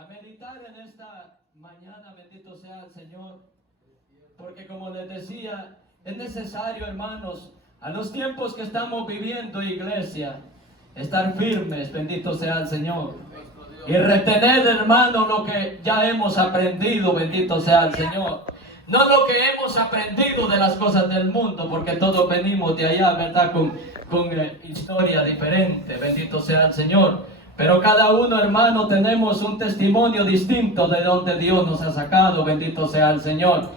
a meditar en esta mañana, bendito sea el Señor, porque como les decía, es necesario, hermanos, a los tiempos que estamos viviendo, iglesia, estar firmes, bendito sea el Señor, y retener, hermano, lo que ya hemos aprendido, bendito sea el Señor. No lo que hemos aprendido de las cosas del mundo, porque todos venimos de allá, ¿verdad? Con historia diferente, bendito sea el Señor. Pero cada uno, hermano, tenemos un testimonio distinto de donde Dios nos ha sacado, bendito sea el Señor.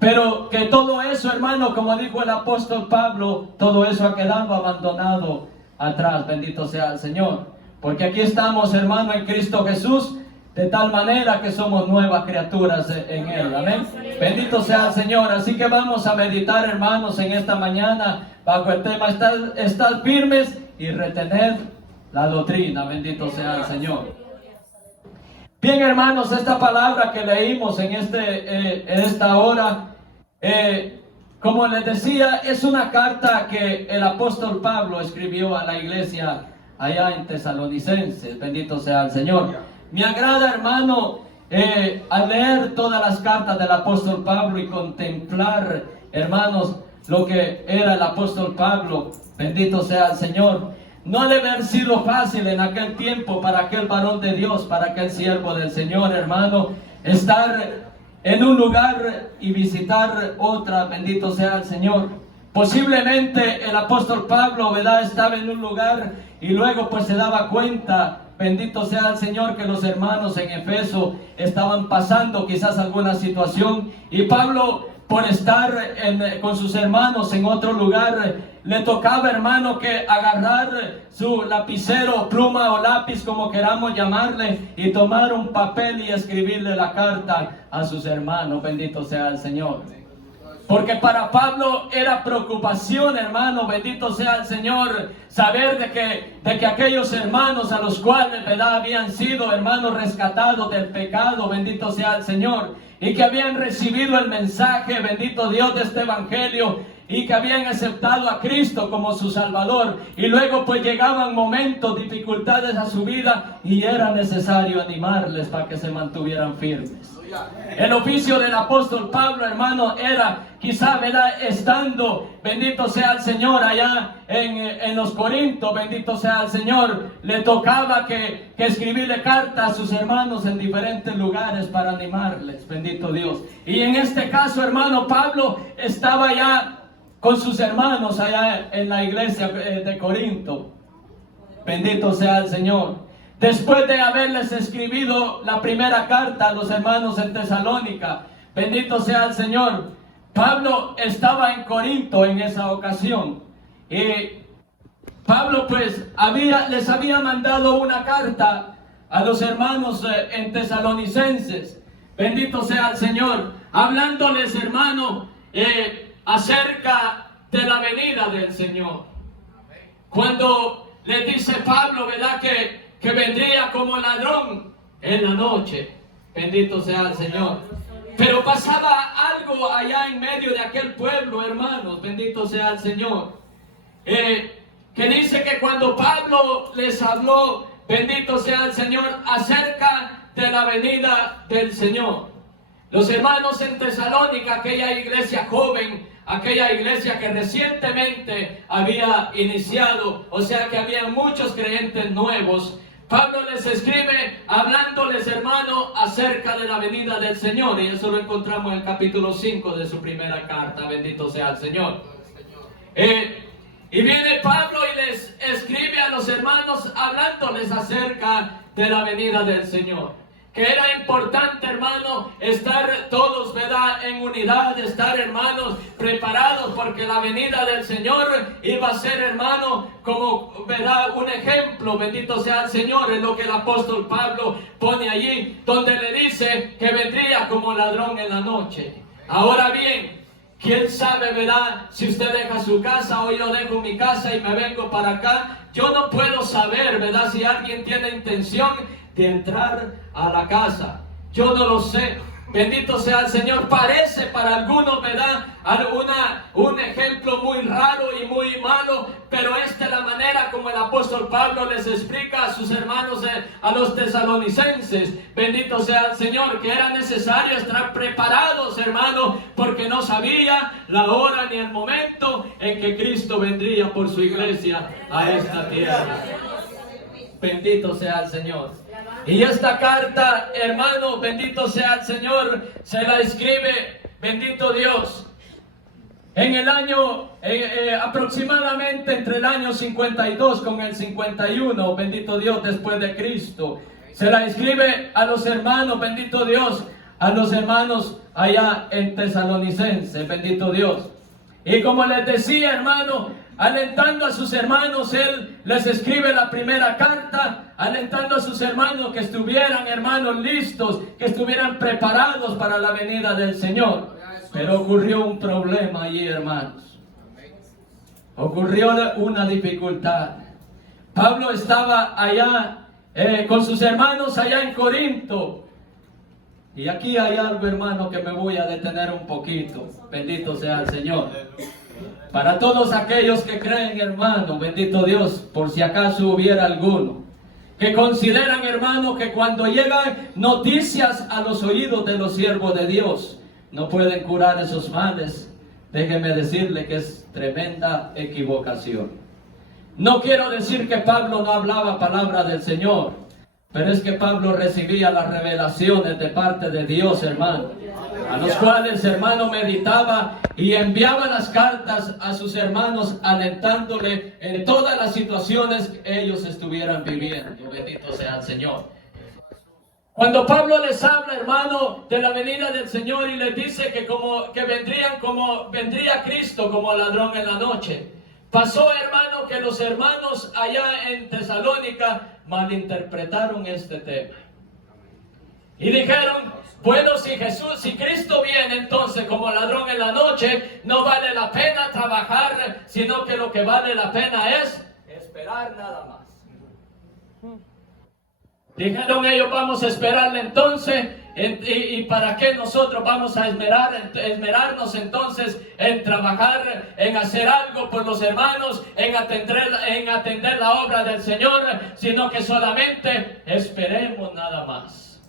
Pero que todo eso, hermano, como dijo el apóstol Pablo, todo eso ha quedado abandonado atrás, bendito sea el Señor. Porque aquí estamos, hermano, en Cristo Jesús, de tal manera que somos nuevas criaturas en Él, amén. Bendito sea el Señor. Así que vamos a meditar, hermanos, en esta mañana, bajo el tema, estar firmes y retener la doctrina, bendito sea el Señor. Bien, hermanos, esta palabra que leímos en esta hora, como les decía, es una carta que el apóstol Pablo escribió a la iglesia allá en Tesalonicenses, bendito sea el Señor. Me agrada, hermano, al leer todas las cartas del apóstol Pablo y contemplar, hermanos, lo que era el apóstol Pablo, bendito sea el Señor. No debe haber sido fácil en aquel tiempo para aquel varón de Dios, para aquel siervo del Señor, hermano, estar en un lugar y visitar otra, bendito sea el Señor. Posiblemente el apóstol Pablo, ¿verdad?, estaba en un lugar y luego pues se daba cuenta, bendito sea el Señor, que los hermanos en Efeso estaban pasando quizás alguna situación, y Pablo, por estar con sus hermanos en otro lugar, le tocaba, hermano, que agarrar su lapicero, pluma o lápiz, como queramos llamarle, y tomar un papel y escribirle la carta a sus hermanos, bendito sea el Señor. Porque para Pablo era preocupación, hermano, bendito sea el Señor, saber de que aquellos hermanos a los cuales, ¿verdad?, habían sido, hermanos, rescatados del pecado, bendito sea el Señor, y que habían recibido el mensaje, bendito Dios, de este evangelio, y que habían aceptado a Cristo como su Salvador, y luego pues llegaban momentos, dificultades a su vida, y era necesario animarles para que se mantuvieran firmes. El oficio del apóstol Pablo, hermano, era quizá, ¿verdad?, estando, bendito sea el Señor, allá en los Corintios, bendito sea el Señor, le tocaba que escribirle cartas a sus hermanos en diferentes lugares para animarles, bendito Dios. Y en este caso, hermano, Pablo estaba ya con sus hermanos allá en la iglesia de Corinto, bendito sea el Señor. Después de haberles escribido la primera carta a los hermanos en Tesalónica, bendito sea el Señor, Pablo estaba en Corinto en esa ocasión. Y Pablo pues les había mandado una carta a los hermanos en Tesalonicenses, bendito sea el Señor, hablándoles, hermano, acerca de la venida del Señor. Cuando le dice Pablo, ¿verdad?, que vendría como ladrón en la noche, bendito sea el Señor. Pero pasaba algo allá en medio de aquel pueblo, hermanos, bendito sea el Señor, que dice que cuando Pablo les habló, bendito sea el Señor, acerca de la venida del Señor, los hermanos en Tesalónica, aquella iglesia joven, aquella iglesia que recientemente había iniciado, o sea que había muchos creyentes nuevos, Pablo les escribe hablándoles, hermano, acerca de la venida del Señor, y eso lo encontramos en el capítulo 5 de su primera carta, bendito sea el Señor. Y viene Pablo y les escribe a los hermanos hablándoles acerca de la venida del Señor. Que era importante, hermano, estar todos, ¿verdad?, en unidad, estar, hermanos, preparados, porque la venida del Señor iba a ser, hermano, como, ¿verdad?, un ejemplo, bendito sea el Señor, es lo que el apóstol Pablo pone allí, donde le dice que vendría como ladrón en la noche. Ahora bien, ¿quién sabe, verdad, si usted deja su casa o yo dejo mi casa y me vengo para acá? Yo no puedo saber, verdad, si alguien tiene intención de entrar a la casa. Yo no lo sé. Bendito sea el Señor. Parece para algunos, ¿verdad?, un ejemplo muy raro y muy malo, pero esta es la manera como el apóstol Pablo les explica a sus hermanos, a los tesalonicenses. Bendito sea el Señor, que era necesario estar preparados, hermanos, porque no sabía la hora ni el momento en que Cristo vendría por su iglesia a esta tierra. Bendito sea el Señor. Y esta carta, hermano, bendito sea el Señor, se la escribe, bendito Dios, en el año, aproximadamente entre el año 52 con el 51, bendito Dios, después de Cristo. Se la escribe a los hermanos, bendito Dios, a los hermanos allá en Tesalonicense, bendito Dios. Y como les decía, hermano, alentando a sus hermanos, él les escribe la primera carta, alentando a sus hermanos que estuvieran, hermanos, listos, que estuvieran preparados para la venida del Señor. Pero ocurrió un problema allí, hermanos. Ocurrió una dificultad. Pablo estaba allá con sus hermanos allá en Corinto. Y aquí hay algo, hermano, que me voy a detener un poquito. Bendito sea el Señor. Para todos aquellos que creen, hermano, bendito Dios, por si acaso hubiera alguno, que consideran, hermano, que cuando llegan noticias a los oídos de los siervos de Dios, no pueden curar esos males, déjeme decirle que es tremenda equivocación. No quiero decir que Pablo no hablaba palabra del Señor, pero es que Pablo recibía las revelaciones de parte de Dios, hermano, a los cuales, hermano, meditaba y enviaba las cartas a sus hermanos, alentándole en todas las situaciones que ellos estuvieran viviendo. Bendito sea el Señor. Cuando Pablo les habla, hermano, de la venida del Señor y les dice que vendría Cristo como ladrón en la noche, pasó, hermano, que los hermanos allá en Tesalónica malinterpretaron este tema. Y dijeron, bueno, si Cristo viene entonces como ladrón en la noche, no vale la pena trabajar, sino que lo que vale la pena es esperar nada más. Dijeron ellos, vamos a esperarle entonces, y para qué nosotros vamos a esmerarnos entonces en trabajar, en hacer algo por los hermanos, en atender la obra del Señor, sino que solamente esperemos nada más.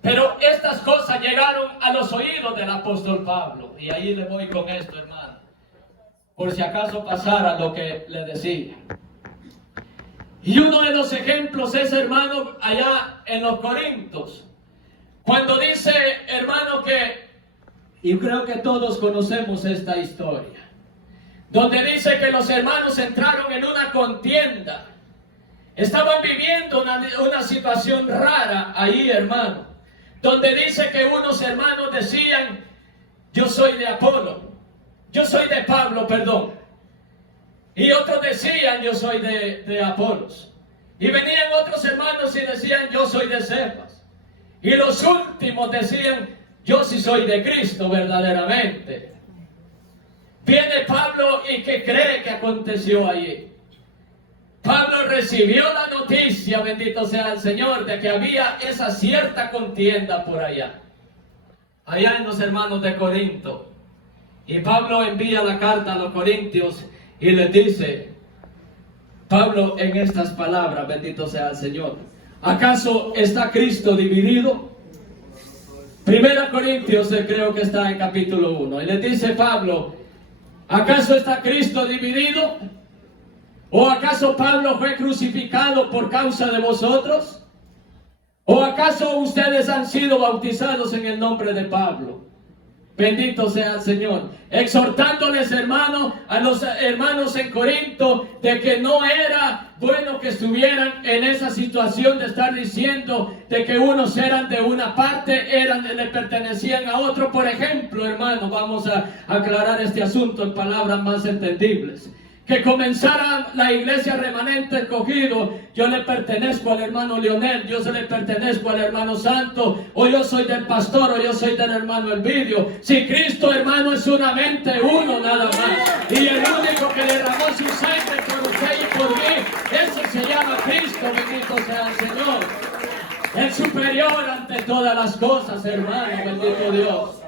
Pero estas cosas llegaron a los oídos del apóstol Pablo, y ahí le voy con esto, hermano, por si acaso pasara lo que le decía. Y uno de los ejemplos es, hermano, allá en los Corintios, cuando dice, hermano, y creo que todos conocemos esta historia, donde dice que los hermanos entraron en una contienda, estaban viviendo una situación rara ahí, hermano, donde dice que unos hermanos decían, yo soy de Pablo, perdón. Y otros decían, yo soy de Apolos. Y venían otros hermanos y decían, yo soy de Cefas. Y los últimos decían, yo sí soy de Cristo verdaderamente. Viene Pablo y ¿qué cree que aconteció allí? Pablo recibió la noticia, bendito sea el Señor, de que había esa cierta contienda por allá en los hermanos de Corinto. Y Pablo envía la carta a los corintios y les dice, Pablo en estas palabras, bendito sea el Señor, ¿acaso está Cristo dividido? Primera Corintios, creo que está en capítulo 1, y les dice Pablo, ¿acaso está Cristo dividido? ¿O acaso Pablo fue crucificado por causa de vosotros? ¿O acaso ustedes han sido bautizados en el nombre de Pablo? Bendito sea el Señor. Exhortándoles, hermanos, a los hermanos en Corinto, de que no era bueno que estuvieran en esa situación de estar diciendo de que unos eran de una parte, le pertenecían a otro. Por ejemplo, hermanos, vamos a aclarar este asunto en palabras más entendibles. Que comenzara la iglesia remanente escogido, yo le pertenezco al hermano Leonel, yo se le pertenezco al hermano Santo, o yo soy del pastor, o yo soy del hermano Elvidio. Si Cristo, hermano, es una mente, uno nada más, y el único que derramó su sangre por usted y por mí, ese se llama Cristo, bendito sea el Señor. es superior ante todas las cosas, hermano, bendito Dios.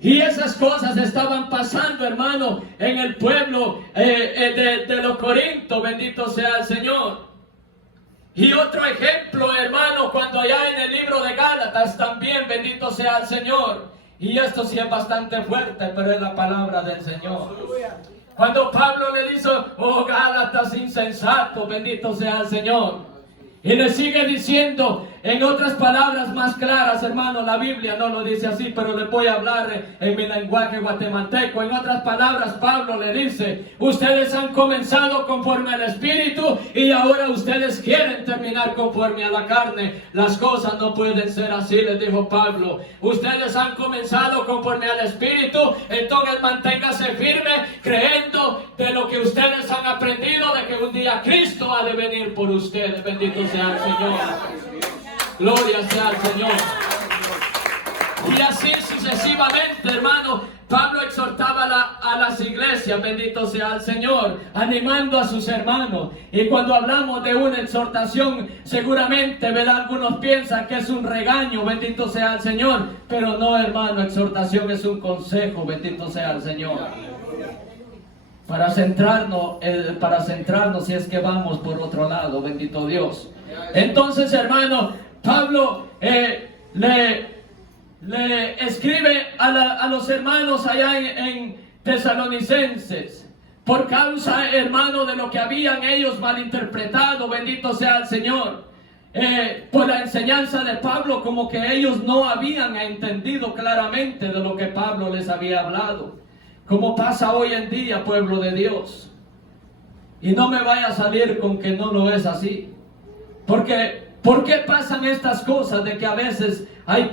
Y esas cosas estaban pasando, hermano, en el pueblo de los Corintios, bendito sea el Señor. Y otro ejemplo, hermano, cuando allá en el libro de Gálatas también, bendito sea el Señor. Y esto sí es bastante fuerte, pero es la palabra del Señor. Cuando Pablo le dice, oh Gálatas insensato, bendito sea el Señor. Y le sigue diciendo, en otras palabras más claras, hermano, la Biblia no lo dice así, pero le voy a hablar en mi lenguaje guatemalteco. En otras palabras, Pablo le dice, ustedes han comenzado conforme al Espíritu y ahora ustedes quieren terminar conforme a la carne. Las cosas no pueden ser así, les dijo Pablo. Ustedes han comenzado conforme al Espíritu, entonces manténgase firme creyendo de lo que ustedes han aprendido, de que un día Cristo ha de venir por ustedes. Bendito sea el Señor. Gloria sea al Señor. Y así sucesivamente, hermano, Pablo exhortaba a las iglesias, bendito sea el Señor, animando a sus hermanos. Y cuando hablamos de una exhortación, seguramente, ¿verdad? Algunos piensan que es un regaño, bendito sea el Señor. Pero no, hermano, exhortación es un consejo, bendito sea el Señor. Para centrarnos, si es que vamos por otro lado, bendito Dios. Entonces, hermano, Pablo le escribe a los hermanos allá en Tesalonicenses, por causa, hermano, de lo que habían ellos malinterpretado, bendito sea el Señor, por la enseñanza de Pablo, como que ellos no habían entendido claramente de lo que Pablo les había hablado, como pasa hoy en día, pueblo de Dios. Y no me vaya a salir con que no lo es así, porque ¿por qué pasan estas cosas de que a veces hay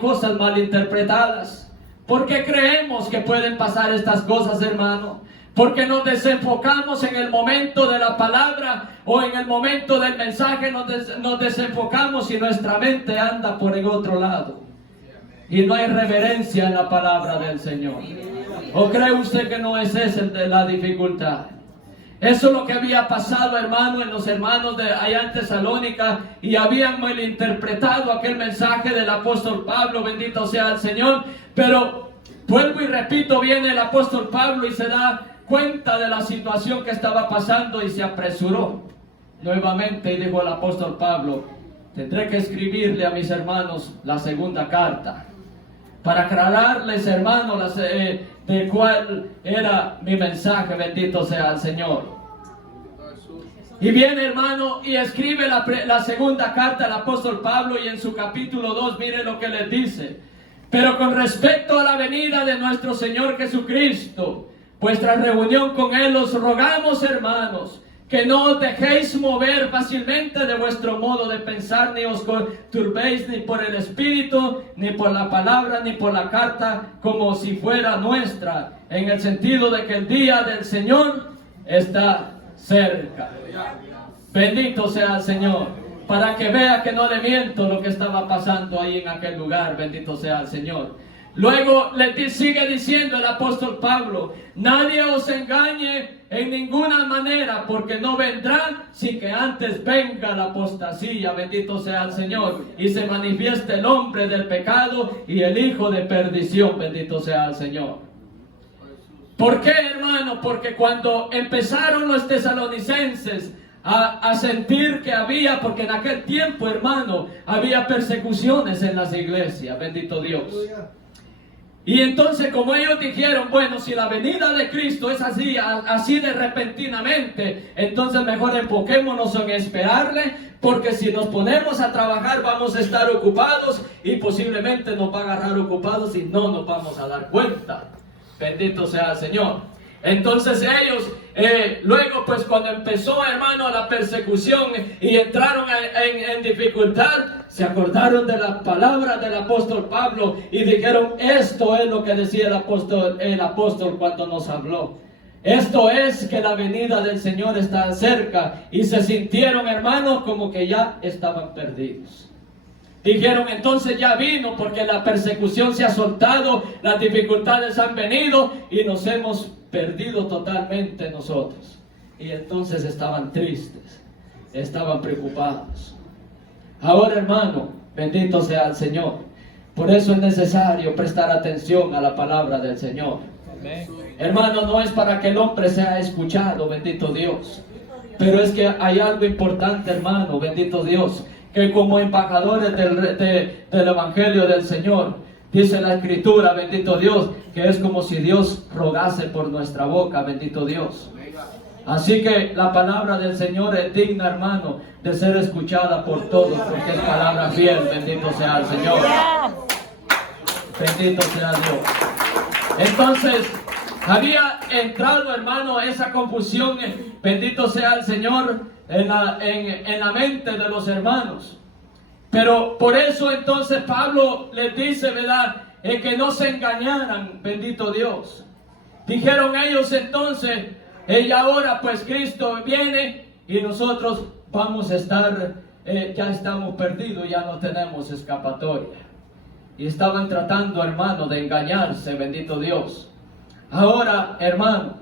cosas malinterpretadas? ¿Por qué creemos que pueden pasar estas cosas, hermano? Porque nos desenfocamos en el momento de la palabra o en el momento del mensaje, nos desenfocamos y nuestra mente anda por el otro lado. Y no hay reverencia en la palabra del Señor. ¿O cree usted que no es esa la dificultad? Eso es lo que había pasado, hermano, en los hermanos de allá en Tesalónica, y habían malinterpretado aquel mensaje del apóstol Pablo, bendito sea el Señor. Pero vuelvo y repito, viene el apóstol Pablo y se da cuenta de la situación que estaba pasando y se apresuró nuevamente y dijo el apóstol Pablo, tendré que escribirle a mis hermanos la segunda carta para aclararles, hermanos, de cuál era mi mensaje, bendito sea el Señor. Y viene, hermano, y escribe la segunda carta al apóstol Pablo, y en su capítulo 2, mire lo que les dice. Pero con respecto a la venida de nuestro Señor Jesucristo, vuestra reunión con Él, os rogamos, hermanos, que no os dejéis mover fácilmente de vuestro modo de pensar, ni os turbéis ni por el Espíritu, ni por la palabra, ni por la carta, como si fuera nuestra, en el sentido de que el día del Señor está cerca. Bendito sea el Señor, para que vea que no le miento lo que estaba pasando ahí en aquel lugar, bendito sea el Señor. Luego le sigue diciendo el apóstol Pablo, nadie os engañe en ninguna manera, porque no vendrá sin que antes venga la apostasía, bendito sea el Señor, y se manifieste el hombre del pecado y el hijo de perdición, bendito sea el Señor. ¿Por qué, hermano? Porque cuando empezaron los tesalonicenses a sentir que había, porque en aquel tiempo, hermano, había persecuciones en las iglesias, bendito Dios. Y entonces, como ellos dijeron, bueno, si la venida de Cristo es así de repentinamente, entonces mejor enfoquémonos en esperarle, porque si nos ponemos a trabajar vamos a estar ocupados y posiblemente nos va a agarrar ocupados y no nos vamos a dar cuenta. Bendito sea el Señor. Entonces ellos, luego pues cuando empezó, hermano, la persecución y entraron en dificultad, se acordaron de la palabra del apóstol Pablo y dijeron, esto es lo que decía el apóstol cuando nos habló. Esto es que la venida del Señor está cerca, y se sintieron, hermanos, como que ya estaban perdidos. Dijeron, entonces ya vino, porque la persecución se ha soltado, las dificultades han venido y nos hemos perdido totalmente nosotros. Y entonces estaban tristes, estaban preocupados. Ahora, hermano, bendito sea el Señor. Por eso es necesario prestar atención a la palabra del Señor. Amén. Hermano, no es para que el hombre sea escuchado, bendito Dios. Pero es que hay algo importante, hermano, bendito Dios, que como embajadores del Evangelio del Señor, dice la Escritura, bendito Dios, que es como si Dios rogase por nuestra boca, bendito Dios. Así que la palabra del Señor es digna, hermano, de ser escuchada por todos, porque es palabra fiel, bendito sea el Señor. Bendito sea Dios. Entonces, había entrado, hermano, esa confusión, bendito sea el Señor, en la mente de los hermanos. Pero por eso entonces Pablo les dice, ¿verdad?, que no se engañaran, bendito Dios. Dijeron ellos entonces, y ahora pues Cristo viene y nosotros vamos a estar, ya estamos perdidos, ya no tenemos escapatoria. Y estaban tratando, hermano, de engañarse, bendito Dios. Ahora, hermano,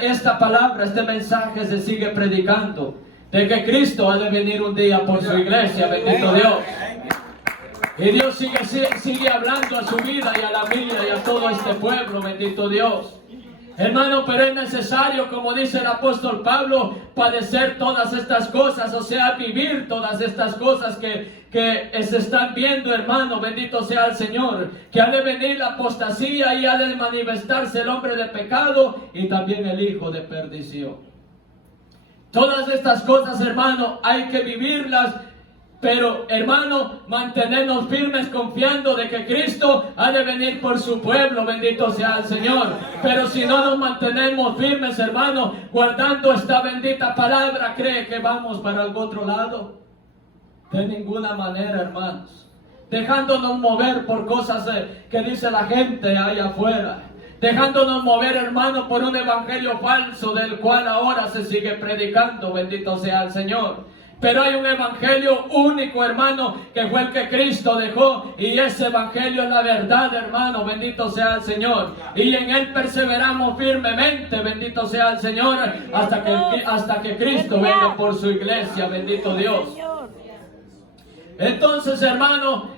esta palabra, este mensaje se sigue predicando, de que Cristo ha de venir un día por su iglesia, bendito Dios. Y Dios sigue hablando a su vida y a la mía y a todo este pueblo, bendito Dios. Hermano, pero es necesario, como dice el apóstol Pablo, padecer todas estas cosas, o sea, vivir todas estas cosas que se están viendo, hermano, bendito sea el Señor, que ha de venir la apostasía y ha de manifestarse el hombre de pecado y también el hijo de perdición. Todas estas cosas, hermano, hay que vivirlas. Pero, hermano, mantenernos firmes confiando de que Cristo ha de venir por su pueblo, bendito sea el Señor. Pero si no nos mantenemos firmes, hermano, guardando esta bendita palabra, ¿cree que vamos para algún otro lado? De ninguna manera, hermanos. Dejándonos mover por cosas que dice la gente allá afuera. Dejándonos mover, hermano, por un evangelio falso del cual ahora se sigue predicando, bendito sea el Señor. Pero hay un evangelio único, hermano, que fue el que Cristo dejó. Y ese evangelio es la verdad, hermano, bendito sea el Señor. Y en él perseveramos firmemente, bendito sea el Señor, hasta que Cristo venga por su iglesia, bendito Dios. Entonces, hermano,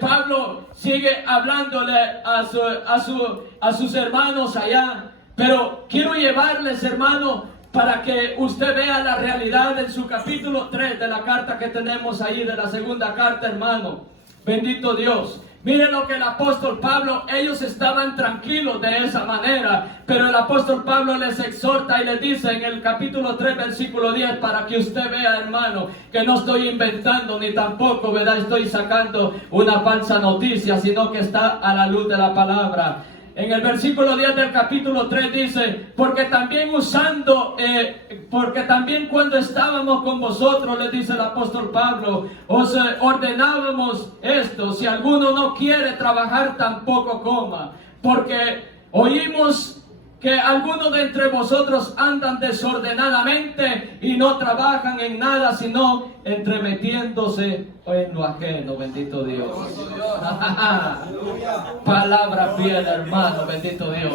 Pablo sigue hablándole a sus hermanos allá. Pero quiero llevarles, hermano, para que usted vea la realidad en su capítulo 3 de la carta que tenemos ahí, de la segunda carta, hermano. Bendito Dios. Miren lo que el apóstol Pablo, ellos estaban tranquilos de esa manera, pero el apóstol Pablo les exhorta y les dice en el capítulo 3, versículo 10, para que usted vea, hermano, que no estoy inventando ni tampoco, ¿verdad?, estoy sacando una falsa noticia, sino que está a la luz de la palabra. En el versículo 10 del capítulo 3 dice, porque también cuando estábamos con vosotros, les dice el apóstol Pablo, os ordenábamos esto: si alguno no quiere trabajar, tampoco coma, porque oímos que algunos de entre vosotros andan desordenadamente y no trabajan en nada, sino entremetiéndose en lo ajeno, bendito Dios. Palabra fiel, hermano, bendito Dios.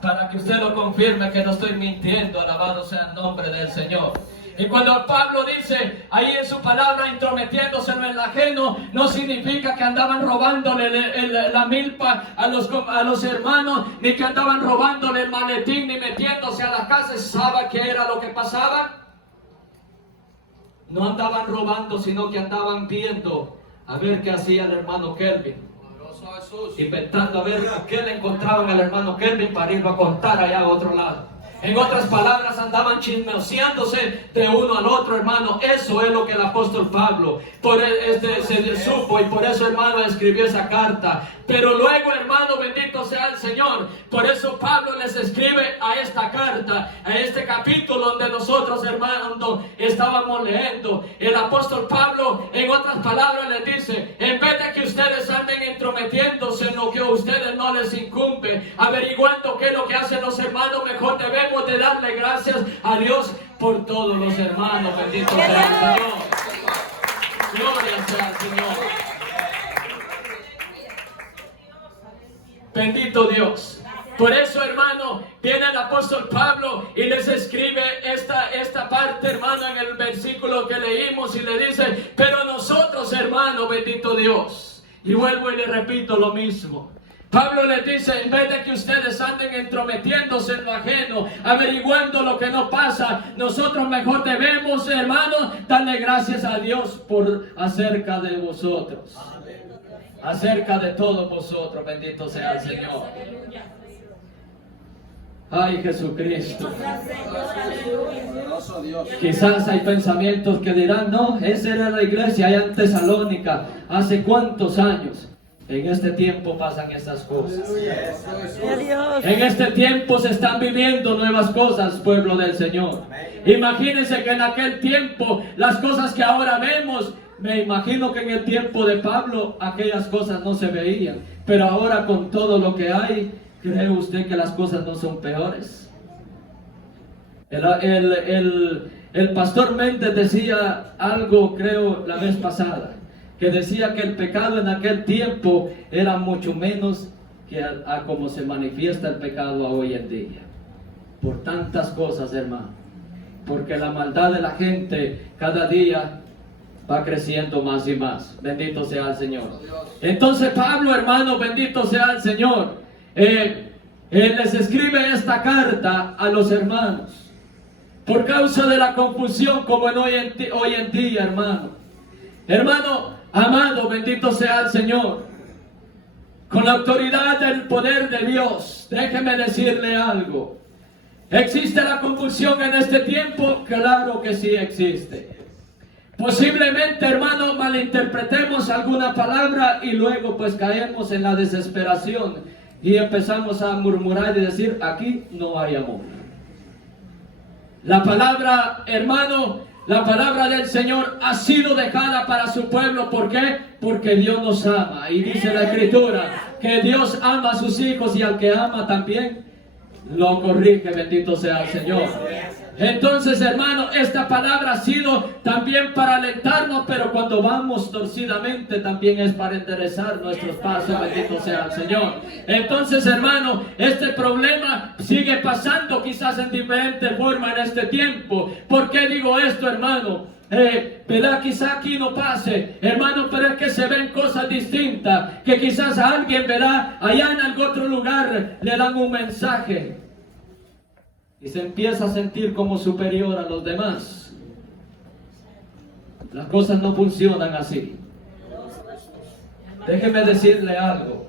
Para que usted lo confirme que no estoy mintiendo, alabado sea el nombre del Señor. Y cuando Pablo dice ahí en su palabra intrometiéndose en el ajeno, no significa que andaban robándole la milpa a los hermanos, ni que andaban robándole el maletín, ni metiéndose a la casa. ¿Sabe qué era lo que pasaba? No andaban robando, sino que andaban viendo a ver qué hacía el hermano Kelvin. Inventando a ver qué le encontraban al hermano Kelvin para irlo a contar allá a otro lado. En otras palabras, andaban chismoseándose de uno al otro, hermano. Eso es lo que el apóstol Pablo se supo, y por eso, hermano, escribió esa carta. Pero luego, hermano, bendito sea el Señor, por eso Pablo les escribe a esta carta, a este capítulo donde nosotros, hermano, estábamos leyendo. El apóstol Pablo, en otras palabras, les dice: en vez de que ustedes anden entrometiéndose en lo que a ustedes no les incumbe, averiguando qué es lo que hacen los hermanos, mejor debemos de darle gracias a Dios por todos los hermanos. Bendito sea el Señor. Gloria sea al Señor. Bendito Dios. Por eso, hermano, viene el apóstol Pablo y les escribe esta parte, hermano, en el versículo que leímos, y le dice: pero nosotros, hermano, bendito Dios. Y vuelvo y le repito lo mismo. Pablo les dice: en vez de que ustedes anden entrometiéndose en lo ajeno, averiguando lo que no pasa, nosotros mejor debemos, hermanos, darle gracias a Dios por acerca de vosotros. Acerca de todos vosotros, bendito sea el Señor. Ay, Jesucristo. Quizás hay pensamientos que dirán: no, esa era la iglesia allá en Tesalónica, ¿hace cuántos años? En este tiempo pasan estas cosas. En este tiempo se están viviendo nuevas cosas, pueblo del Señor. Imagínense que en aquel tiempo, las cosas que ahora vemos, me imagino que en el tiempo de Pablo aquellas cosas no se veían. Pero ahora, con todo lo que hay, ¿cree usted que las cosas no son peores? El pastor Méndez decía algo, creo, la vez pasada, que decía que el pecado en aquel tiempo era mucho menos que a como se manifiesta el pecado hoy en día. Por tantas cosas, hermano. Porque la maldad de la gente cada día va creciendo más y más. Bendito sea el Señor. Entonces Pablo, hermano, bendito sea el Señor, les escribe esta carta a los hermanos. Por causa de la confusión como en hoy en día, hermano. Hermano amado, bendito sea el Señor. Con la autoridad del poder de Dios, déjeme decirle algo. ¿Existe la confusión en este tiempo? Claro que sí existe. Posiblemente, hermano, malinterpretemos alguna palabra y luego pues caemos en la desesperación y empezamos a murmurar y decir: aquí no hay amor. La palabra, hermano, la palabra del Señor ha sido dejada para su pueblo. ¿Por qué? Porque Dios nos ama. Y dice la Escritura que Dios ama a sus hijos, y al que ama también lo corrige. Bendito sea el Señor. Entonces, hermano, esta palabra ha sido también para alentarnos, pero cuando vamos torcidamente también es para enderezar nuestros pasos. Bendito sea el Señor. Entonces, hermano, este problema sigue pasando quizás en diferentes formas en este tiempo. ¿Por qué digo esto, hermano? ¿Verdad? Quizá aquí no pase, hermano, pero es que se ven cosas distintas, que quizás a alguien, ¿verdad?, allá en algún otro lugar le dan un mensaje y se empieza a sentir como superior a los demás. Las cosas no funcionan así. Déjeme decirle algo.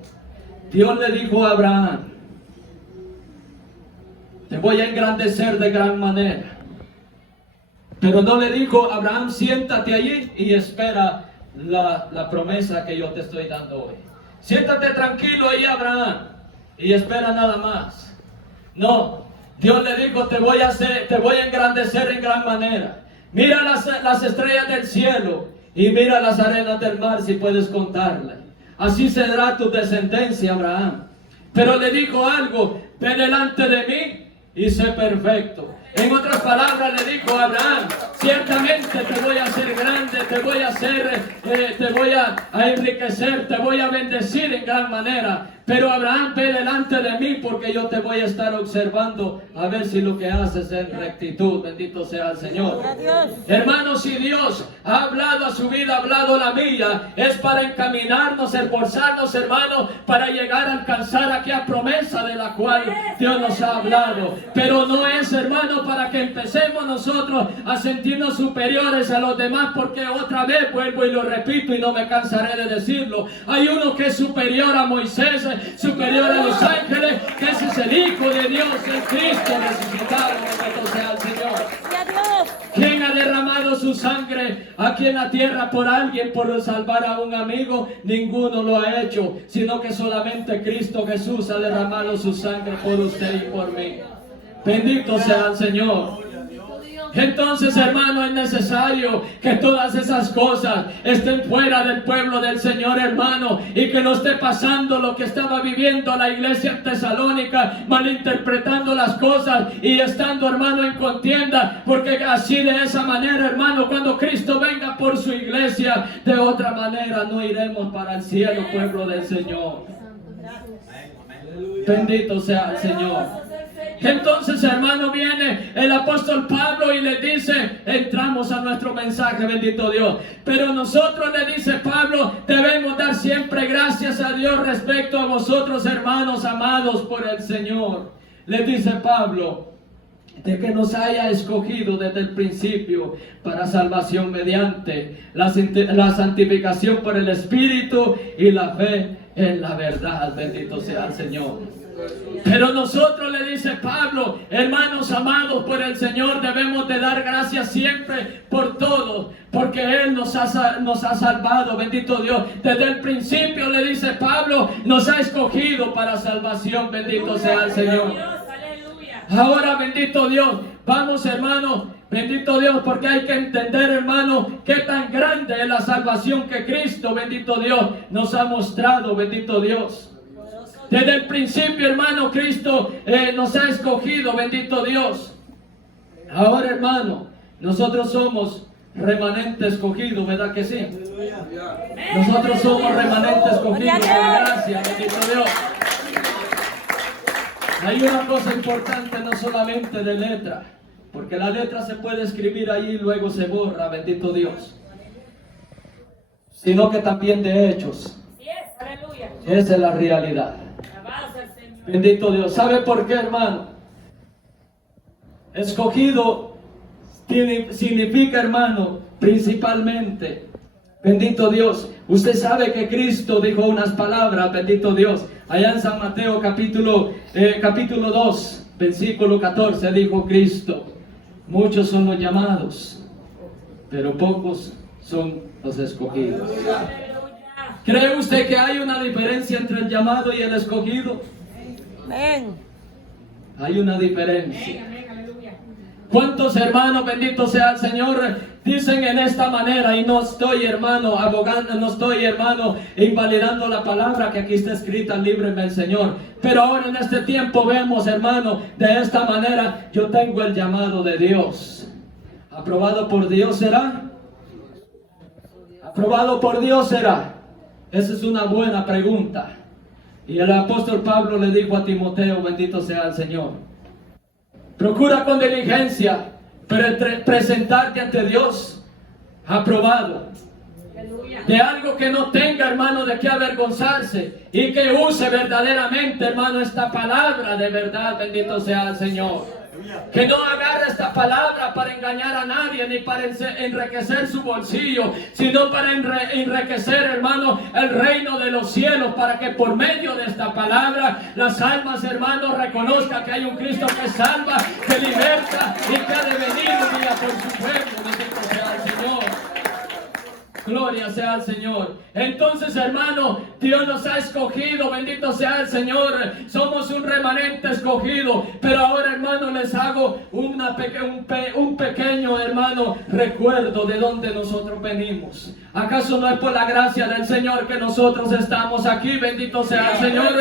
Dios le dijo a Abraham: te voy a engrandecer de gran manera. Pero no le dijo: Abraham, siéntate allí y espera la promesa que yo te estoy dando hoy. Siéntate tranquilo ahí, Abraham, y espera nada más. No. Dios le dijo: te voy a engrandecer en gran manera. Mira las estrellas del cielo y mira las arenas del mar, si puedes contarlas. Así será tu descendencia, Abraham. Pero le dijo algo: ve delante de mí y sé perfecto. En otras palabras, le dijo a Abraham: ciertamente te voy a hacer grande, te voy a enriquecer, te voy a bendecir en gran manera. Pero Abraham, ve delante de mí, porque yo te voy a estar observando a ver si lo que haces es en rectitud. Bendito sea el Señor. Hermanos, si Dios ha hablado a su vida, ha hablado a la mía, es para encaminarnos, esforzarnos, hermanos, para llegar a alcanzar aquella promesa de la cual Dios nos ha hablado. Pero no es, hermano, para que empecemos nosotros a sentirnos superiores a los demás, porque otra vez vuelvo y lo repito y no me cansaré de decirlo. Hay uno que es superior a Moisés, superior a los ángeles, que ese es el Hijo de Dios, el Cristo resucitado. Bendito sea el Señor. ¿Quién ha derramado su sangre aquí en la tierra por alguien, por salvar a un amigo? Ninguno lo ha hecho, sino que solamente Cristo Jesús ha derramado su sangre por usted y por mí. Bendito sea el Señor. Entonces, hermano, es necesario que todas esas cosas estén fuera del pueblo del Señor, hermano, y que no esté pasando lo que estaba viviendo la iglesia en Tesalónica, malinterpretando las cosas y estando, hermano, en contienda, porque así, de esa manera, hermano, cuando Cristo venga por su iglesia, de otra manera no iremos para el cielo, pueblo del Señor. Bendito sea el Señor. Entonces, hermano, viene el apóstol Pablo y le dice, entramos a nuestro mensaje, bendito Dios. Pero nosotros, le dice Pablo, debemos dar siempre gracias a Dios respecto a vosotros, hermanos amados por el Señor. Le dice Pablo, de que nos haya escogido desde el principio para salvación mediante la santificación por el Espíritu y la fe en la verdad. Bendito sea el Señor. Pero nosotros, le dice Pablo, hermanos amados por el Señor, debemos de dar gracias siempre por todo, porque Él nos ha salvado, bendito Dios. Desde el principio, le dice Pablo, nos ha escogido para salvación, bendito sea el Señor. Ahora, bendito Dios, vamos, hermano, bendito Dios, porque hay que entender, hermano, qué tan grande es la salvación que Cristo, bendito Dios, nos ha mostrado, bendito Dios. Desde el principio, hermano, Cristo nos ha escogido, bendito Dios. Ahora, hermano, nosotros somos remanente escogido, ¿verdad que sí? Nosotros somos remanente escogido, por gracia, bendito Dios. Hay una cosa importante, no solamente de letra, porque la letra se puede escribir ahí y luego se borra, bendito Dios, sino que también de hechos. Esa es la realidad. Bendito Dios. ¿Sabe por qué, hermano? Escogido significa, hermano, principalmente, bendito Dios. Usted sabe que Cristo dijo unas palabras, bendito Dios. Allá en San Mateo capítulo 2, versículo 14, dijo Cristo, muchos son los llamados, pero pocos son los escogidos. ¿Cree usted que hay una diferencia entre el llamado y el escogido? Amén. Hay una diferencia. ¿Cuántos hermanos, bendito sea el Señor, dicen en esta manera? Y no estoy, hermano, abogando, no estoy, hermano, invalidando la palabra que aquí está escrita, líbreme el Señor. Pero ahora en este tiempo vemos, hermano, de esta manera, yo tengo el llamado de Dios. ¿Aprobado por Dios será? ¿Aprobado por Dios será? Esa es una buena pregunta. Y el apóstol Pablo le dijo a Timoteo, bendito sea el Señor, procura con diligencia presentarte ante Dios aprobado, de algo que no tenga, hermano, de qué avergonzarse, y que use verdaderamente, hermano, esta palabra de verdad, bendito sea el Señor. Que no agarre esta palabra para engañar a nadie, ni para enriquecer su bolsillo, sino para enriquecer, hermano, el reino de los cielos, para que por medio de esta palabra las almas, hermanos, reconozcan que hay un Cristo que salva, que liberta y que ha de venir un día por su pueblo. Bendito sea el Señor. Gloria sea al Señor. Entonces, hermano, Dios nos ha escogido, bendito sea el Señor. Somos un remanente escogido. Pero ahora, hermano, les hago un pequeño, hermano, recuerdo de donde nosotros venimos. ¿Acaso no es por la gracia del Señor que nosotros estamos aquí? Bendito sea el Señor.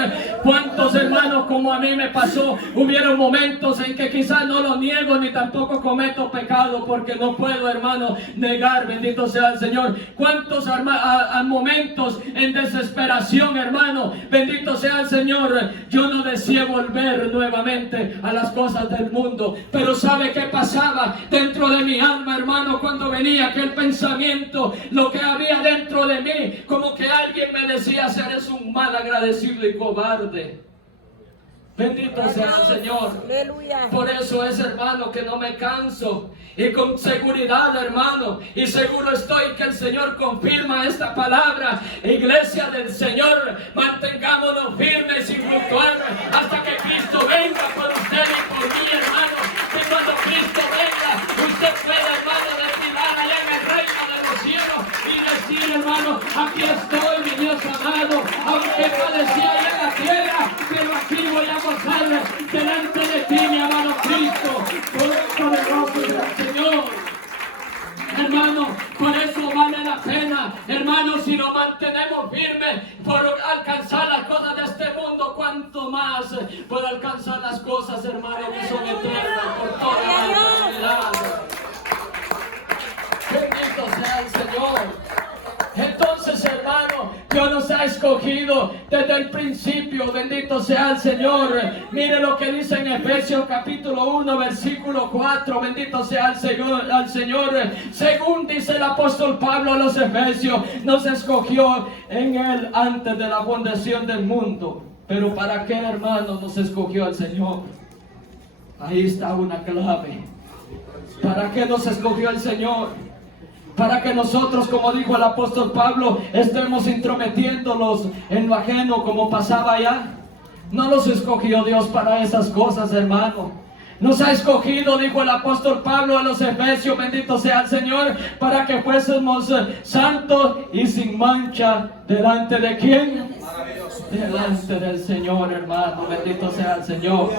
¿Cuántos, hermanos, como a mí me pasó, hubieron momentos en que quizás no lo niego ni tampoco cometo pecado, porque no puedo, hermano, negar, bendito sea el Señor. ¿Cuántos momentos en desesperación, hermano, bendito sea el Señor, yo no deseé volver nuevamente a las cosas del mundo? Pero ¿sabe qué pasaba dentro de mi alma, hermano, cuando venía aquel pensamiento? Lo que había dentro de mí, como que alguien me decía, eres un mal agradecido y cobarde. Bendito sea el Señor. Por eso es, hermano, que no me canso. Y con seguridad, hermano, y seguro estoy que el Señor confirma esta palabra. Iglesia del Señor, mantengámonos firmes y fluctuar hasta que Cristo venga por usted y por mí, hermano. Que cuando Cristo venga, usted pueda, hermano, desfilar allá en el reino de los cielos y decir, hermano, aquí estoy, mi Dios amado, aunque padecía allá en la tierra, pero aquí voy a gozar delante de ti, mi amado Cristo, por el rostro del Señor. Hermano, por eso vale la pena, hermano, si nos mantenemos firmes por alcanzar las cosas de este mundo, cuanto más por alcanzar las cosas, hermano, que son eternas por toda la eternidad. Bendito sea el Señor. Entonces, hermano, Dios nos nos ha escogido desde el principio. Bendito sea el Señor. Mire lo que dice en Efesios capítulo 1 versículo 4. Bendito sea el Señor. Según dice el apóstol Pablo a los Efesios, nos escogió en Él antes de la fundación del mundo. Pero ¿para qué, hermano, nos escogió el Señor? Ahí está una clave. ¿Para qué nos escogió el Señor? Para que nosotros, como dijo el apóstol Pablo, estemos intrometiéndolos en lo ajeno como pasaba allá. No los escogió Dios para esas cosas, hermano. Nos ha escogido, dijo el apóstol Pablo a los Efesios, bendito sea el Señor, para que fuésemos santos y sin mancha. ¿Delante de quién? Delante del Señor, hermano. Bendito sea el Señor.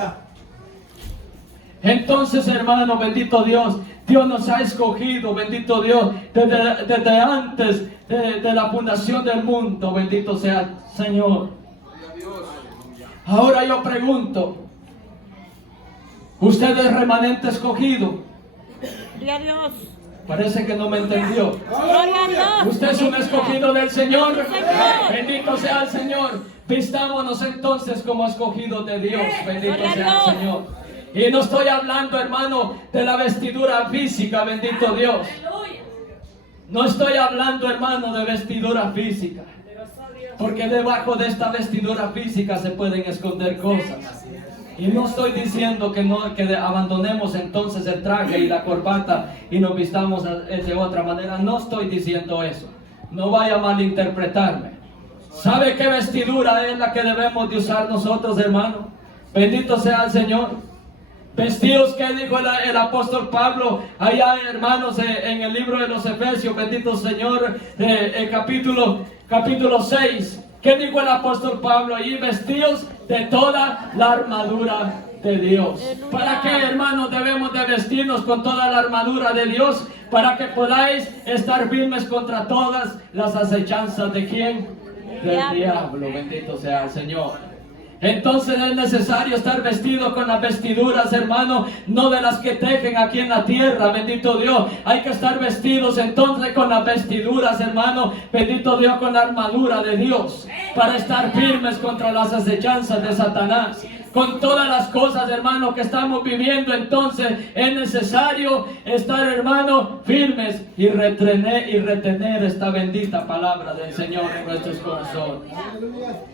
Entonces, hermano, bendito Dios, Dios nos ha escogido, bendito Dios, desde antes de la fundación del mundo. Bendito sea el Señor. Ahora yo pregunto, ¿usted es remanente escogido? Gloria a Dios. Parece que no me entendió. Gloria a Dios. ¿Usted es un escogido del Señor? Señor. Bendito sea el Señor. Vistámonos entonces como escogidos de Dios. Bendito Gloria a sea Dios. el Señor. Y no estoy hablando, hermano, de la vestidura física, bendito Dios. No estoy hablando, hermano, de vestidura física. Porque debajo de esta vestidura física se pueden esconder cosas. Y no estoy diciendo que abandonemos entonces el traje y la corbata y nos vistamos de otra manera. No estoy diciendo eso. No vaya a malinterpretarme. ¿Sabe qué vestidura es la que debemos de usar nosotros, hermano? Bendito sea el Señor. Vestidos, que dijo el apóstol Pablo allá, hermanos, en el libro de los Efesios, bendito Señor, capítulo 6. ¿Qué dijo el apóstol Pablo allí? Vestidos de toda la armadura de Dios. ¿Para qué, hermanos, debemos de vestirnos con toda la armadura de Dios? Para que podáis estar firmes contra todas las acechanzas de ¿quién? Del diablo. Bendito sea el Señor. Entonces es necesario estar vestido con las vestiduras, hermano, no de las que tejen aquí en la tierra, bendito Dios. Hay que estar vestidos entonces con las vestiduras, hermano, bendito Dios, con la armadura de Dios, para estar firmes contra las acechanzas de Satanás. Con todas las cosas, hermano, que estamos viviendo, entonces es necesario estar, hermano, firmes y retener esta bendita palabra del Señor en nuestros corazones.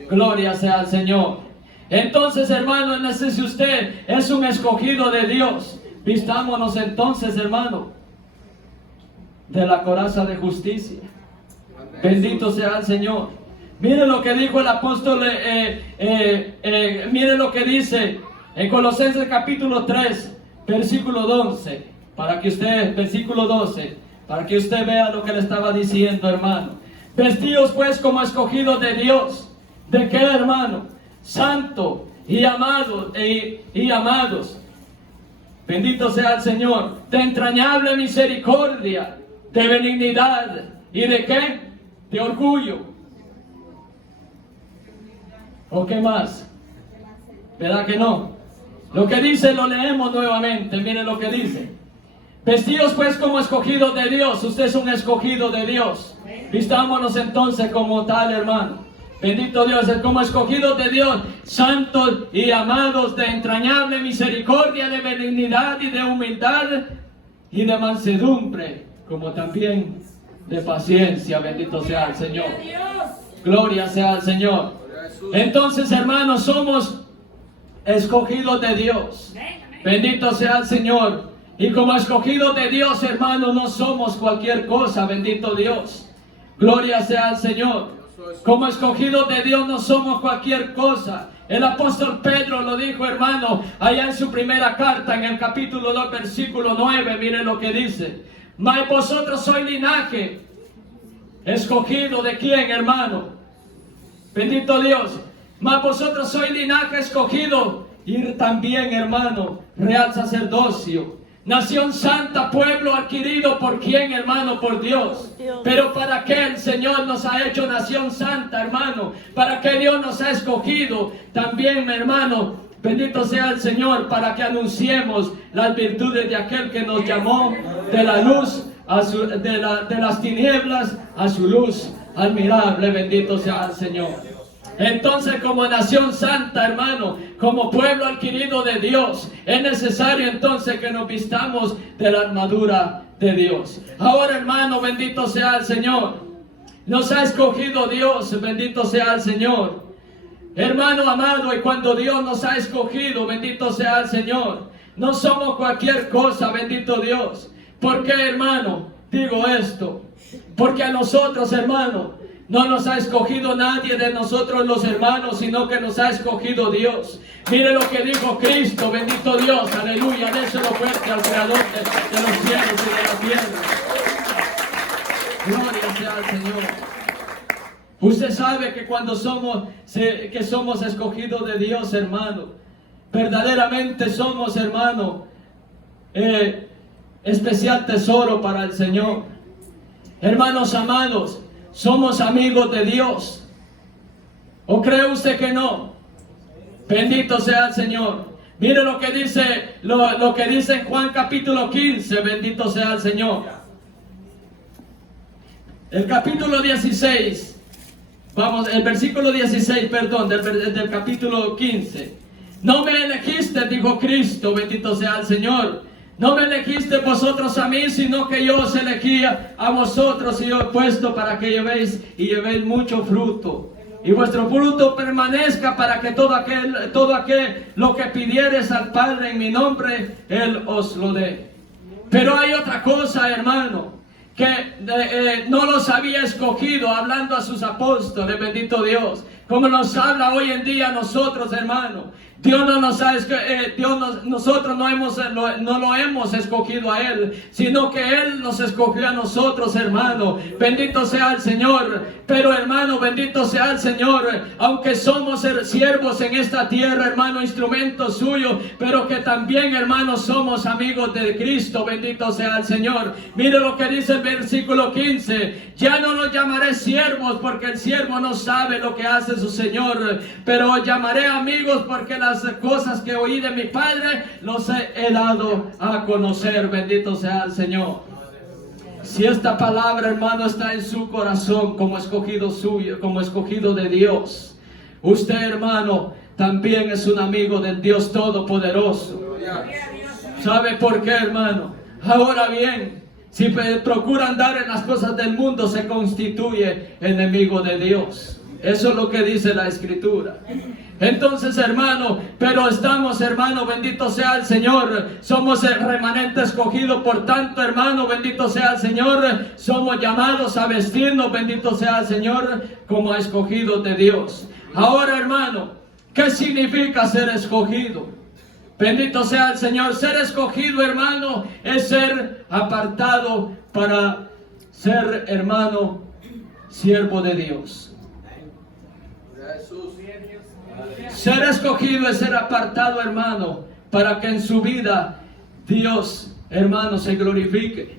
Gloria sea al Señor. Entonces, hermano, si usted es un escogido de Dios, vistámonos entonces, hermano, de la coraza de justicia. Bendito sea el Señor. Mire lo que dijo el apóstol, mire lo que dice en Colosenses capítulo 3, versículo 12, versículo 12, para que usted vea lo que le estaba diciendo, hermano. Vestidos pues como escogidos de Dios. ¿De qué, hermano? Santo y amados, bendito sea el Señor, de entrañable misericordia, de benignidad y de qué, de orgullo. ¿O qué más? ¿Verdad que no? Lo que dice lo leemos nuevamente. Miren lo que dice. Vestidos pues como escogidos de Dios. Usted es un escogido de Dios. Vistámonos entonces como tal, hermano. Bendito Dios, es como escogidos de Dios, santos y amados, de entrañable misericordia, de benignidad y de humildad y de mansedumbre, como también de paciencia. Bendito sea el Señor. Gloria sea al Señor. Entonces, hermanos, somos escogidos de Dios. Bendito sea el Señor. Y como escogidos de Dios, hermanos, no somos cualquier cosa. Bendito Dios. Gloria sea al Señor. Como escogidos de Dios no somos cualquier cosa. El apóstol Pedro lo dijo, hermano, allá en su primera carta, en el capítulo 2, versículo 9. Miren lo que dice. Mas vosotros sois linaje escogido de quién, hermano. Bendito Dios. Mas vosotros sois linaje escogido y también, hermano, real sacerdocio, nación santa, pueblo adquirido por quién, hermano, por Dios. Pero para qué el Señor nos ha hecho nación santa, hermano, para qué Dios nos ha escogido también, hermano, bendito sea el Señor, para que anunciemos las virtudes de aquel que nos llamó de la luz de las tinieblas a su luz admirable, bendito sea el Señor. Entonces, como nación santa, hermano, como pueblo adquirido de Dios, es necesario entonces que nos vistamos de la armadura de Dios. Ahora, hermano, bendito sea el Señor. Nos ha escogido Dios, bendito sea el Señor. Hermano amado, y cuando Dios nos ha escogido, bendito sea el Señor, no somos cualquier cosa, bendito Dios. ¿Por qué, hermano, digo esto? Porque a nosotros, hermano, no nos ha escogido nadie de nosotros los hermanos, sino que nos ha escogido Dios. Mire lo que dijo Cristo, bendito Dios, aleluya. Déselo fuerte al Creador de los cielos y de la tierra. Gloria sea al Señor. Usted sabe que cuando somos escogidos de Dios, hermano, verdaderamente somos, hermano, especial tesoro para el Señor. Hermanos amados, somos amigos de Dios. ¿O cree usted que no? Bendito sea el Señor. Mire lo que dice, lo que dice en Juan capítulo 15. Bendito sea el Señor. El capítulo 16. Vamos, el versículo 16, perdón, del capítulo 15. No me elegiste, dijo Cristo, bendito sea el Señor. No me elegiste vosotros a mí, sino que yo os elegía a vosotros y os he puesto para que llevéis mucho fruto. Y vuestro fruto permanezca, para que todo aquel lo que pidieres al Padre en mi nombre, Él os lo dé. Pero hay otra cosa, hermano, que no los había escogido, hablando a sus apóstoles, bendito Dios, como nos habla hoy en día a nosotros, hermano. Dios no nos ha nosotros no lo hemos escogido a Él, sino que Él nos escogió a nosotros, hermano. Bendito sea el Señor. Pero, hermano, bendito sea el Señor, aunque somos siervos en esta tierra, hermano, instrumentos suyos, pero que también, hermano, somos amigos de Cristo. Bendito sea el Señor. Mire lo que dice el versículo 15. Ya no los llamaré siervos, porque el siervo no sabe lo que hace su Señor, pero os llamaré amigos, porque las cosas que oí de mi Padre los he dado a conocer. Bendito sea el Señor. Si esta palabra, hermano, está en su corazón como escogido suyo, como escogido de Dios, usted, hermano, también es un amigo del Dios Todopoderoso. ¿Sabe por qué, hermano? Ahora bien, si procura andar en las cosas del mundo, se constituye enemigo de Dios. Eso es lo que dice la Escritura. Entonces, hermano, pero estamos, hermano, bendito sea el Señor, somos el remanente escogido. Por tanto, hermano, bendito sea el Señor, somos llamados a vestirnos, bendito sea el Señor, como escogidos de Dios. Ahora, hermano, ¿qué significa ser escogido? Bendito sea el Señor. Ser escogido, hermano, es ser apartado para ser, hermano, siervo de Dios. Ser escogido es ser apartado, hermano, para que en su vida Dios, hermano, se glorifique.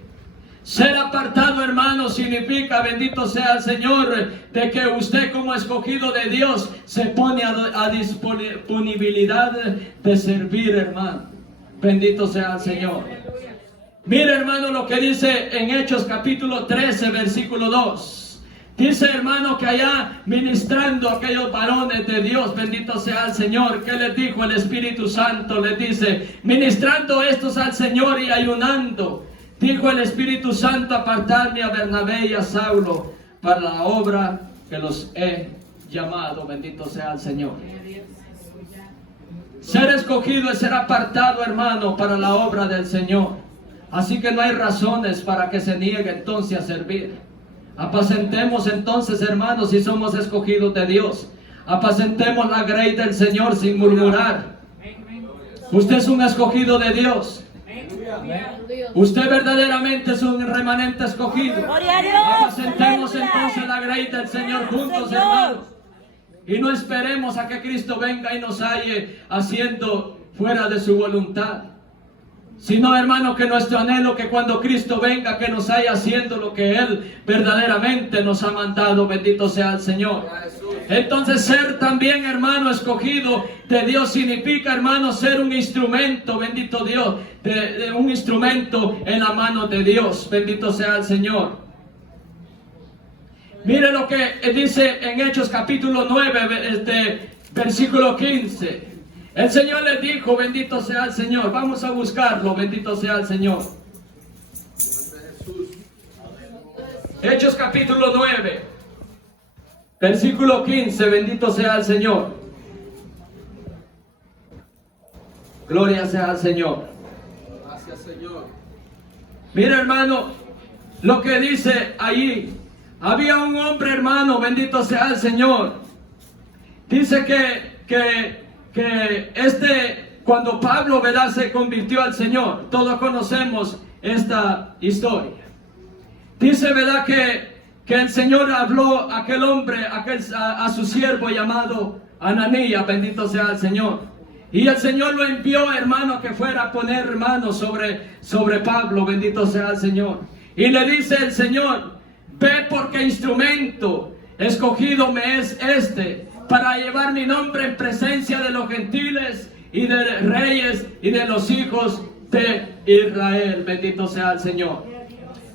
Ser apartado, hermano, significa, bendito sea el Señor, de que usted como escogido de Dios se pone a disponibilidad de servir, hermano. Bendito sea el Señor. Mire, hermano, lo que dice en Hechos capítulo 13, versículo 2. Dice, hermano, que allá ministrando a aquellos varones de Dios, bendito sea el Señor, ¿qué les dijo el Espíritu Santo? Les dice, ministrando estos al Señor y ayunando, dijo el Espíritu Santo, apartadme a Bernabé y a Saulo para la obra que los he llamado. Bendito sea el Señor. Ser escogido es ser apartado, hermano, para la obra del Señor. Así que no hay razones para que se niegue entonces a servir. Apacentemos entonces, hermanos, si somos escogidos de Dios. Apacentemos la grey del Señor sin murmurar. Usted es un escogido de Dios. Usted verdaderamente es un remanente escogido. Apacentemos entonces la grey del Señor juntos, hermanos. Y no esperemos a que Cristo venga y nos halle haciendo fuera de su voluntad. Sino, hermano, que nuestro anhelo, que cuando Cristo venga, que nos haya haciendo lo que Él verdaderamente nos ha mandado. Bendito sea el Señor. Entonces, ser también, hermano, escogido de Dios significa, hermano, ser un instrumento, bendito Dios, de un instrumento en la mano de Dios. Bendito sea el Señor. Mire lo que dice en Hechos capítulo 9, versículo 15. El Señor les dijo, bendito sea el Señor. Vamos a buscarlo, bendito sea el Señor. Hechos capítulo 9, versículo 15, bendito sea el Señor. Gloria sea al Señor. Gracias, Señor. Mira, hermano, lo que dice ahí. Había un hombre, hermano, bendito sea el Señor. Dice que cuando Pablo, ¿verdad?, se convirtió al Señor. Todos conocemos esta historia. Dice, ¿verdad?, que el Señor habló a aquel hombre, a su siervo llamado Ananías, bendito sea el Señor. Y el Señor lo envió, hermano, que fuera a poner manos sobre Pablo, bendito sea el Señor. Y le dice el Señor, ve porque instrumento escogido me es para llevar mi nombre en presencia de los gentiles y de reyes y de los hijos de Israel, bendito sea el Señor.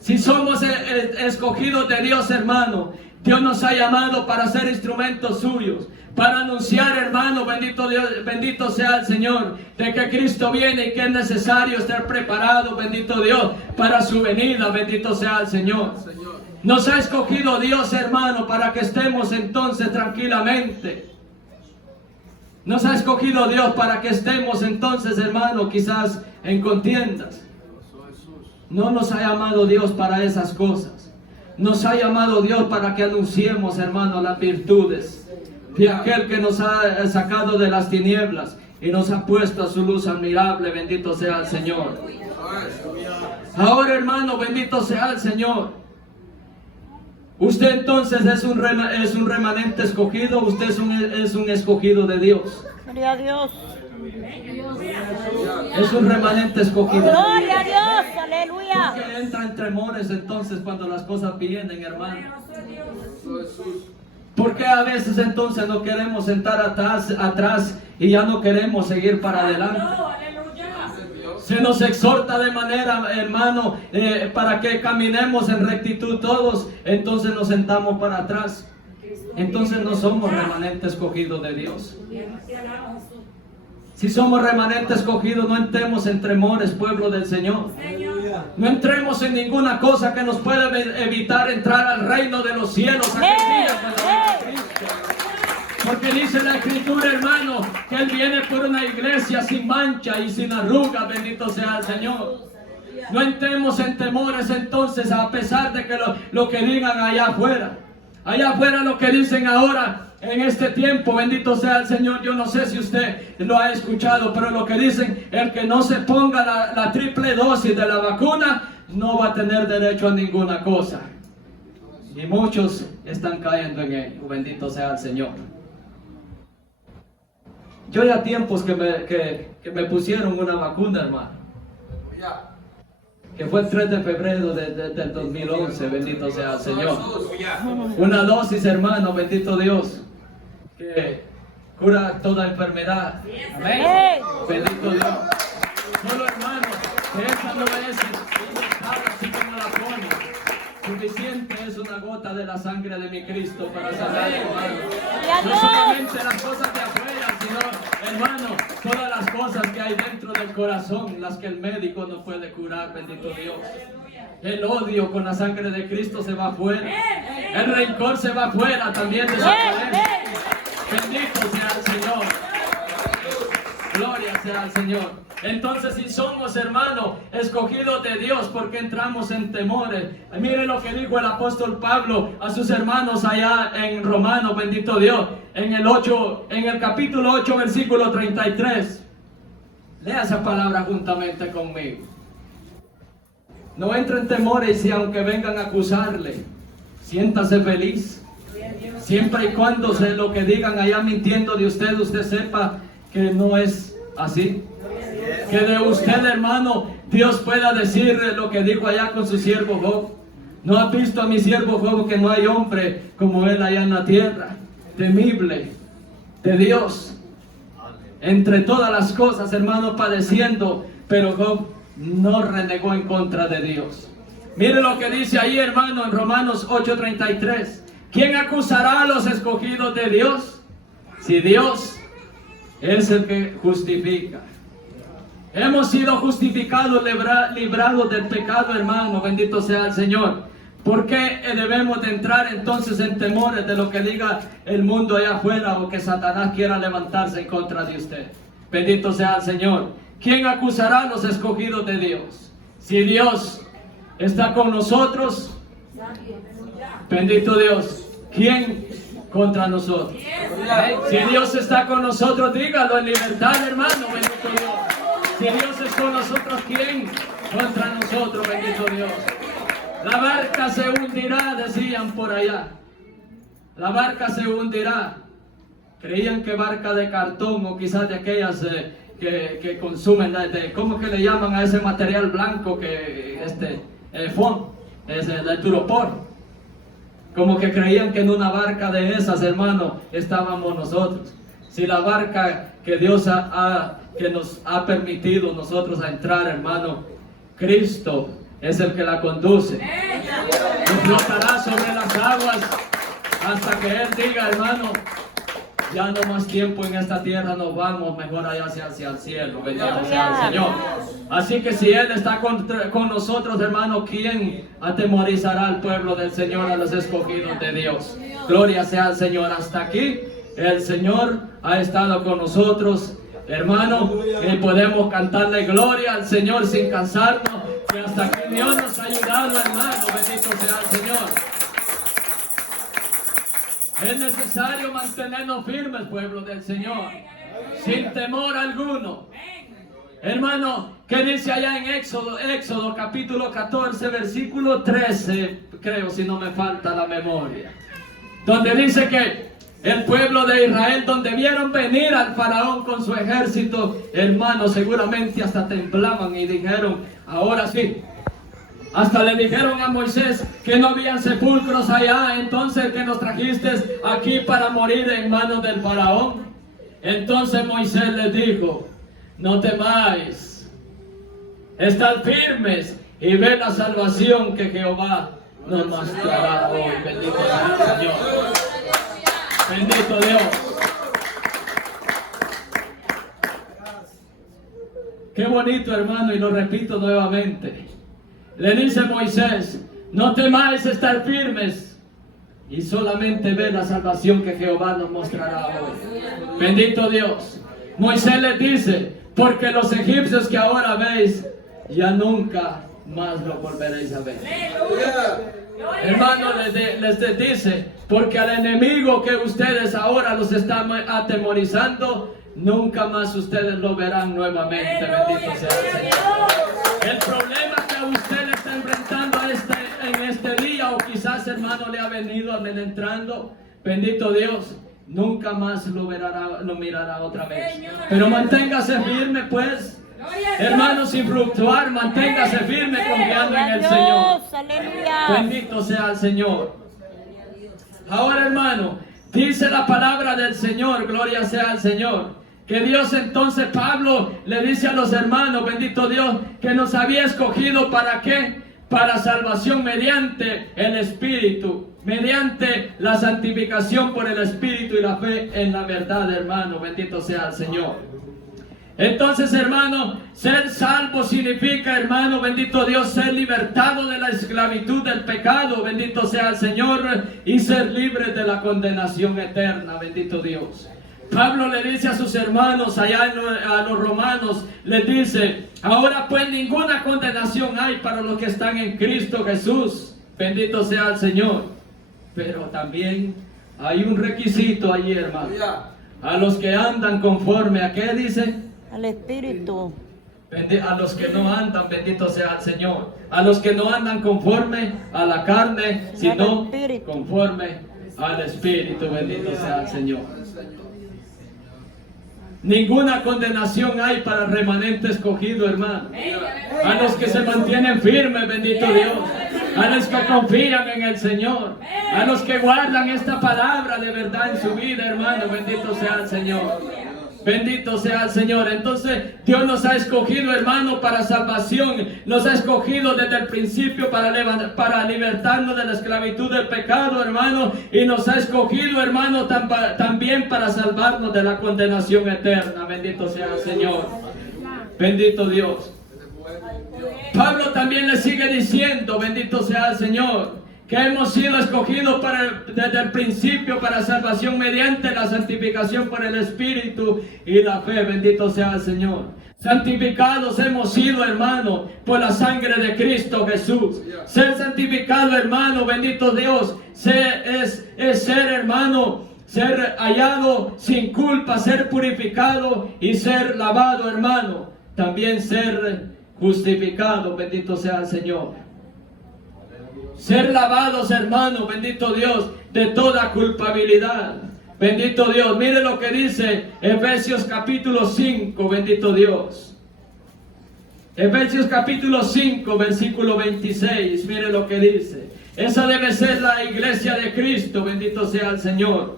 Si somos escogidos de Dios, hermano, Dios nos ha llamado para ser instrumentos suyos, para anunciar, hermano, bendito Dios, bendito sea el Señor, de que Cristo viene y que es necesario estar preparado, bendito Dios, para su venida, bendito sea el Señor. Nos ha escogido Dios, hermano, para que estemos entonces tranquilamente. Nos ha escogido Dios para que estemos entonces, hermano, quizás en contiendas. No nos ha llamado Dios para esas cosas. Nos ha llamado Dios para que anunciemos, hermano, las virtudes de aquel que nos ha sacado de las tinieblas y nos ha puesto a su luz admirable. Bendito sea el Señor. Ahora, hermano, bendito sea el Señor. Usted entonces es un remanente escogido. Usted es un escogido de Dios. Gloria a Dios. Es un remanente escogido. Gloria a Dios. Aleluya. Que entra en temores entonces cuando las cosas vienen, hermano. Porque a veces entonces no queremos sentar atrás y ya no queremos seguir para adelante. Se nos exhorta de manera, hermano, para que caminemos en rectitud todos. Entonces nos sentamos para atrás. Entonces no somos remanente escogido de Dios. Si somos remanente escogido, no entremos en temores, pueblo del Señor. No entremos en ninguna cosa que nos pueda evitar entrar al reino de los cielos aquel día cuando venga Cristo. Porque dice la Escritura, hermano, que Él viene por una iglesia sin mancha y sin arruga, bendito sea el Señor. No entremos en temores entonces, a pesar de que lo que digan allá afuera. Allá afuera lo que dicen ahora, en este tiempo, bendito sea el Señor. Yo no sé si usted lo ha escuchado, pero lo que dicen, el que no se ponga la triple dosis de la vacuna, no va a tener derecho a ninguna cosa. Y muchos están cayendo en ello, bendito sea el Señor. Yo ya tiempos que me pusieron una vacuna, hermano. Que fue el 3 de febrero del 2011, bendito sea el Señor. Una dosis, hermano, bendito Dios, que cura toda enfermedad. Amén. Bendito Dios. Solo, hermano, que esa no es así como la pone. Suficiente es una gota de la sangre de mi Cristo para sanar, hermano. No solamente las cosas de afuera, sino, hermano, todas las cosas que hay dentro del corazón, las que el médico no puede curar, bendito Dios. El odio con la sangre de Cristo se va afuera. El rencor se va afuera también de su cadena. Bendito sea el Señor. Gloria sea al Señor. Entonces, si somos, hermanos, escogidos de Dios, porque entramos en temores. Mire lo que dijo el apóstol Pablo a sus hermanos allá en Romanos, bendito Dios, en el capítulo 8, versículo 33. Lea esa palabra juntamente conmigo. No entre en temores y aunque vengan a acusarle, siéntase feliz. Siempre y cuando lo que digan allá mintiendo de usted sepa que no es así. Que de usted, hermano, Dios pueda decirle lo que dijo allá con su siervo Job. ¿No has visto a mi siervo Job, que no hay hombre como él allá en la tierra? Temible de Dios. Entre todas las cosas, hermano, padeciendo, pero Job no renegó en contra de Dios. Mire lo que dice ahí, hermano, en Romanos 8:33. ¿Quién acusará a los escogidos de Dios? Si Dios es el que justifica. Hemos sido justificados, librados del pecado, hermano. Bendito sea el Señor. ¿Por qué debemos de entrar entonces en temores de lo que diga el mundo allá afuera o que Satanás quiera levantarse en contra de usted? Bendito sea el Señor. ¿Quién acusará a los escogidos de Dios? Si Dios está con nosotros, bendito Dios, ¿quién contra nosotros? Si Dios está con nosotros, dígalo en libertad, hermano. Bendito Dios. Si Dios es con nosotros, ¿quién contra nosotros? Bendito Dios. La barca se hundirá, decían por allá. La barca se hundirá. Creían que barca de cartón o quizás de aquellas que consumen, ¿cómo que le llaman a ese material blanco que foam, es el turopor? Como que creían que en una barca de esas, hermano, estábamos nosotros. Si la barca que Dios que nos ha permitido nosotros a entrar, hermano, Cristo es el que la conduce. Nos flotará sobre las aguas hasta que Él diga, hermano, ya no más tiempo en esta tierra, nos vamos mejor allá hacia el cielo. Bendito sea el Señor. Así que si Él está con nosotros, hermano, ¿quién atemorizará al pueblo del Señor, a los escogidos de Dios? Gloria sea al Señor. Hasta aquí el Señor ha estado con nosotros, hermano, y podemos cantarle gloria al Señor sin cansarnos, que hasta aquí Dios nos ha ayudado, hermano. Bendito sea el Señor. Es necesario mantenernos firmes, pueblo del Señor, sin temor alguno. Hermano, ¿qué dice allá en Éxodo capítulo 14, versículo 13, creo, si no me falta la memoria, donde dice que el pueblo de Israel, donde vieron venir al faraón con su ejército, hermano, seguramente hasta temblaban y dijeron, ahora sí. Hasta le dijeron a Moisés que no habían sepulcros allá, entonces que nos trajiste aquí para morir en manos del faraón. Entonces Moisés les dijo, no temáis, estad firmes y ve la salvación que Jehová nos mostrará hoy. Bendito sea el Señor. Bendito Dios. Qué bonito, hermano, y lo repito nuevamente. Le dice Moisés, no temáis, estar firmes y solamente ve la salvación que Jehová nos mostrará hoy. Bendito Dios. Moisés les dice, porque los egipcios que ahora veis, ya nunca más lo volveréis a ver. Hermano, les dice, porque al enemigo que ustedes ahora los están atemorizando, nunca más ustedes lo verán nuevamente. Bendito sea el Señor. El problema que usted le está enfrentando en este día, o quizás, hermano, le ha venido amenazando, bendito Dios, nunca más lo mirará otra vez. Pero manténgase firme, pues, hermano, sin fluctuar, manténgase firme confiando en el Señor. Bendito sea el Señor. Ahora, hermano, dice la palabra del Señor, gloria sea al Señor, que Dios entonces, Pablo le dice a los hermanos, bendito Dios, que nos había escogido ¿para qué? Para salvación mediante el Espíritu, mediante la santificación por el Espíritu y la fe en la verdad, hermano. Bendito sea el Señor. Entonces, hermano, ser salvo significa, hermano, bendito Dios, ser libertado de la esclavitud del pecado, bendito sea el Señor, y ser libre de la condenación eterna, bendito Dios. Pablo le dice a sus hermanos allá a los romanos, les dice, ahora pues ninguna condenación hay para los que están en Cristo Jesús, bendito sea el Señor. Pero también hay un requisito allí, hermano, a los que andan conforme a ¿qué dice? Al Espíritu. A los que no andan, bendito sea el Señor, a los que no andan conforme a la carne, sino conforme al Espíritu, bendito sea el Señor. Ninguna condenación hay para el remanente escogido, hermano. A los que se mantienen firmes, bendito Dios. A los que confían en el Señor. A los que guardan esta palabra de verdad en su vida, hermano. Bendito sea el Señor. Bendito sea el Señor. Entonces Dios nos ha escogido, hermano, para salvación. Nos ha escogido desde el principio para libertarnos de la esclavitud del pecado, hermano. Y nos ha escogido, hermano, también para salvarnos de la condenación eterna. Bendito sea el Señor. Bendito Dios. Pablo también le sigue diciendo, bendito sea el Señor, que hemos sido escogidos desde el principio para salvación mediante la santificación por el Espíritu y la fe. Bendito sea el Señor. Santificados hemos sido, hermano, por la sangre de Cristo Jesús. Ser santificado, hermano, bendito Dios, es ser, hermano, ser hallado sin culpa, ser purificado y ser lavado, hermano. También ser justificado, bendito sea el Señor. Ser lavados, hermano, bendito Dios, de toda culpabilidad. Bendito Dios. Mire lo que dice Efesios capítulo 5, bendito Dios. Efesios capítulo 5, versículo 26. Mire lo que dice. Esa debe ser la iglesia de Cristo, bendito sea el Señor.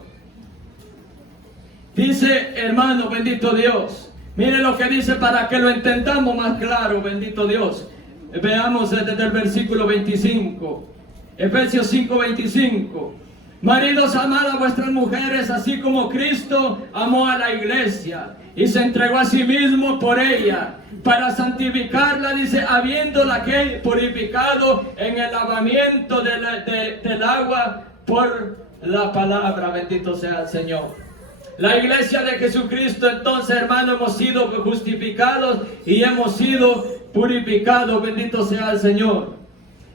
Dice, hermano, bendito Dios. Mire lo que dice para que lo entendamos más claro, bendito Dios. Veamos desde el versículo 25. Efesios 5, 25. Maridos, amad a vuestras mujeres, así como Cristo amó a la iglesia y se entregó a sí mismo por ella, para santificarla, dice, habiéndola que purificado en el lavamiento del agua por la palabra. Bendito sea el Señor. La iglesia de Jesucristo, entonces, hermano, hemos sido justificados y hemos sido purificados. Bendito sea el Señor.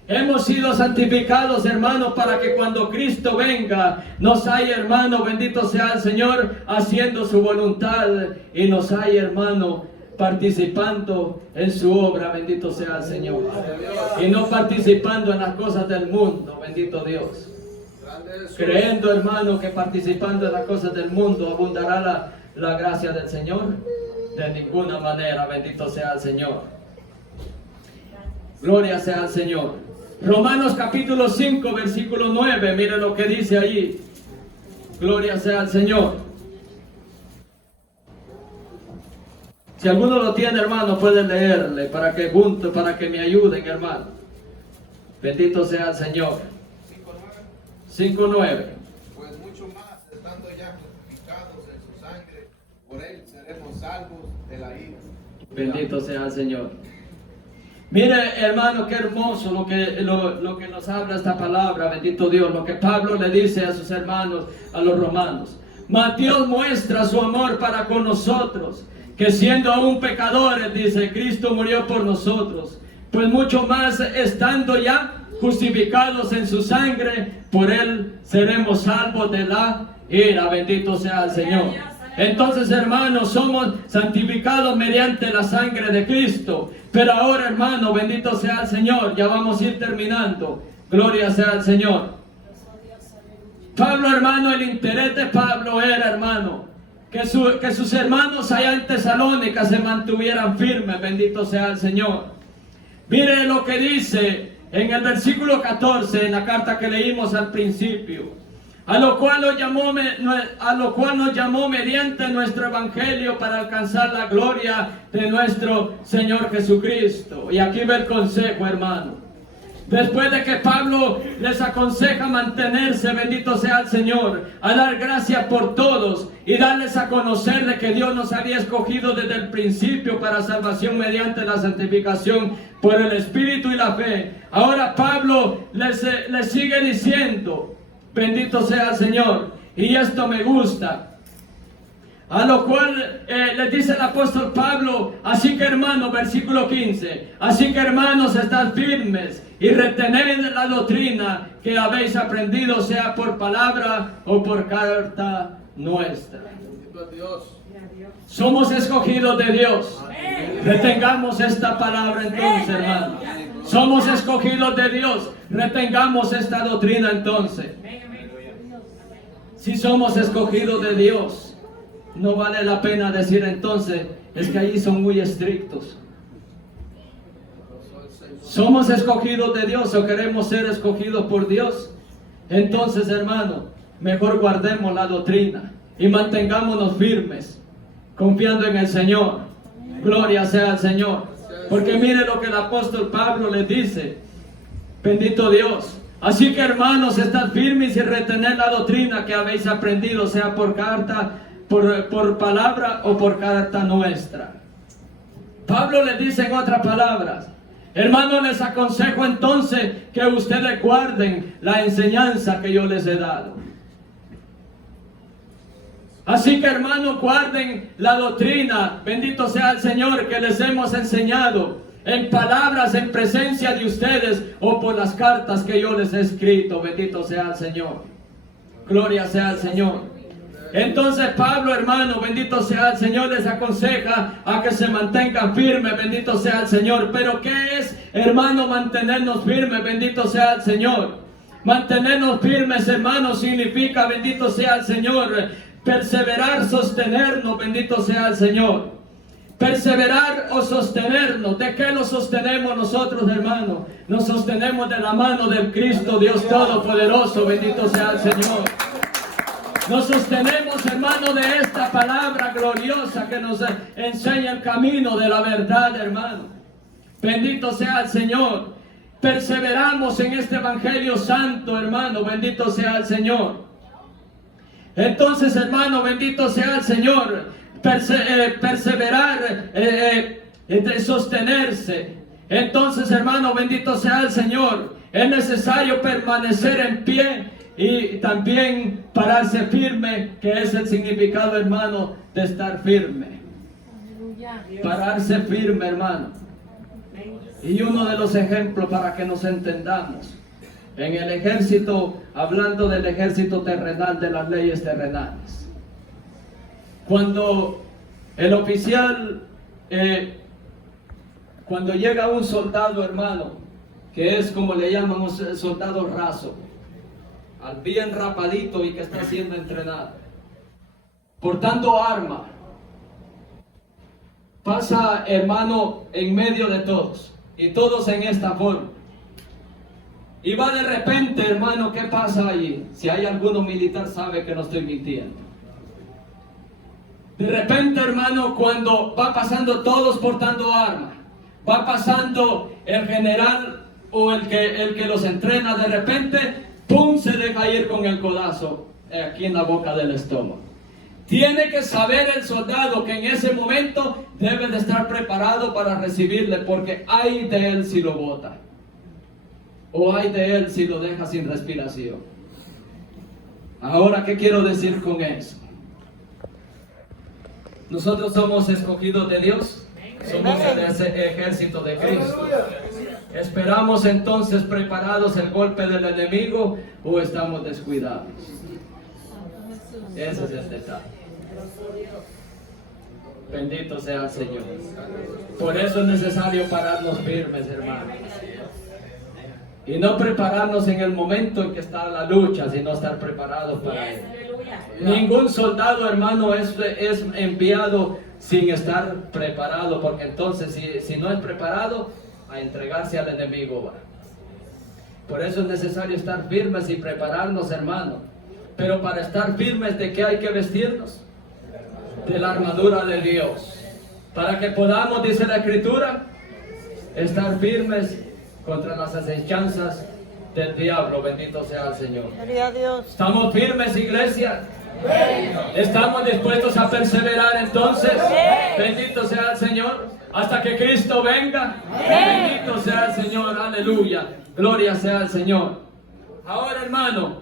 Hemos sido santificados, hermano, para que cuando Cristo venga, nos haya, hermano, bendito sea el Señor, haciendo su voluntad y nos haya, hermano, participando en su obra. Bendito sea el Señor. Y no participando en las cosas del mundo. Bendito Dios. Creyendo, hermano, que participando en las cosas del mundo abundará la gracia del Señor. De ninguna manera. Bendito sea el Señor. Gloria sea al Señor. Romanos capítulo 5, versículo 9. Mire lo que dice allí. Gloria sea al Señor. Si alguno lo tiene, hermano, puede leerle para que me ayuden, hermano. Bendito sea el Señor. 5:9. Pues mucho más, estando ya justificados en su sangre, por él seremos salvos de la ira. Bendito sea el Señor. Mire, hermano, qué hermoso lo que nos habla esta palabra, bendito Dios, lo que Pablo le dice a sus hermanos, a los romanos. Mas Dios muestra su amor para con nosotros, que siendo aún pecadores, dice, Cristo murió por nosotros. Pues mucho más, estando ya justificados en su sangre, por él seremos salvos de la ira. Bendito sea el Señor. Entonces, hermanos, somos santificados mediante la sangre de Cristo. Pero ahora, hermano, bendito sea el Señor. Ya vamos a ir terminando. Gloria sea al Señor. Pablo, hermano, el interés de Pablo era, hermano, que sus hermanos allá en Tesalónica se mantuvieran firmes. Bendito sea el Señor. Mire lo que dice en el versículo 14, en la carta que leímos al principio. A lo cual nos llamó mediante nuestro evangelio para alcanzar la gloria de nuestro Señor Jesucristo. Y aquí ve el consejo, hermano. Después de que Pablo les aconseja mantenerse, bendito sea el Señor, a dar gracias por todos y darles a conocer de que Dios nos había escogido desde el principio para salvación mediante la santificación por el Espíritu y la fe. Ahora Pablo les sigue diciendo, bendito sea el Señor, y esto me gusta. A lo cual le dice el apóstol Pablo, así que hermanos, versículo 15, así que hermanos, estad firmes y retened la doctrina que habéis aprendido, sea por palabra o por carta nuestra. Somos escogidos de Dios. Retengamos esta palabra entonces, hermano. Somos escogidos de Dios. Retengamos esta doctrina entonces. Si somos escogidos de Dios, no vale la pena decir entonces, es que allí son muy estrictos. ¿Somos escogidos de Dios o queremos ser escogidos por Dios? Entonces, hermano, mejor guardemos la doctrina y mantengámonos firmes confiando en el Señor. Gloria sea al Señor. Porque mire lo que el apóstol Pablo les dice. Bendito Dios. Así que hermanos, estad firmes y retened la doctrina que habéis aprendido, sea por carta, por palabra o por carta nuestra. Pablo les dice en otras palabras: hermanos, les aconsejo entonces que ustedes guarden la enseñanza que yo les he dado. Así que hermanos, guarden la doctrina, bendito sea el Señor, que les hemos enseñado en palabras, en presencia de ustedes o por las cartas que yo les he escrito. Bendito sea el Señor. Gloria sea al Señor. Entonces Pablo, hermano, bendito sea el Señor, les aconseja a que se mantengan firmes, bendito sea el Señor. Pero ¿qué es, hermano, mantenernos firmes? Bendito sea el Señor. Mantenernos firmes, hermano, significa, bendito sea el Señor, perseverar, sostenernos, bendito sea el Señor. Perseverar o sostenernos. ¿De qué nos sostenemos nosotros, hermano? Nos sostenemos de la mano del Cristo Dios Todopoderoso, bendito sea el Señor. Nos sostenemos, hermano, de esta palabra gloriosa que nos enseña el camino de la verdad, hermano. Bendito sea el Señor. Perseveramos en este Evangelio santo, hermano. Bendito sea el Señor. Entonces, hermano, bendito sea el Señor. Perseverar, sostenerse. Entonces, hermano, bendito sea el Señor. Es necesario permanecer en pie y también pararse firme, que es el significado, hermano, de estar firme. Pararse firme, hermano. Y uno de los ejemplos para que nos entendamos: en el ejército, hablando del ejército terrenal, de las leyes terrenales, cuando el oficial, cuando llega un soldado, hermano, que es como le llaman un soldado raso, al bien rapadito y que está siendo entrenado, portando arma, pasa, hermano, en medio de todos, y todos en esta forma. Y va de repente, hermano, ¿qué pasa allí? Si hay alguno militar sabe que no estoy mintiendo. De repente, hermano, cuando va pasando todos portando armas, va pasando el general o el que los entrena, de repente, ¡pum!, se deja ir con el codazo aquí en la boca del estómago. Tiene que saber el soldado que en ese momento debe de estar preparado para recibirle, porque hay de él si lo bota, o hay de él si lo deja sin respiración. Ahora, ¿qué quiero decir con eso? Nosotros somos escogidos de Dios, somos el ejército de Cristo. ¿Esperamos entonces preparados el golpe del enemigo o estamos descuidados? Ese es el detalle. Bendito sea el Señor. Por eso es necesario pararnos firmes, hermanos. Y no prepararnos en el momento en que está la lucha, sino estar preparados para él. Ningún soldado, hermano, es enviado sin estar preparado, porque entonces si no es preparado, a entregarse al enemigo va. Por eso es necesario estar firmes y prepararnos, hermano. Pero para estar firmes, ¿de qué hay que vestirnos? De la armadura de Dios. Para que podamos, dice la Escritura, estar firmes contra las acechanzas del diablo. Bendito sea el Señor. Gloria a Dios. ¿Estamos firmes, iglesia? ¿Estamos dispuestos a perseverar entonces? Bendito sea el Señor, hasta que Cristo venga. Bendito sea el Señor, aleluya, gloria sea el Señor. Ahora, hermano,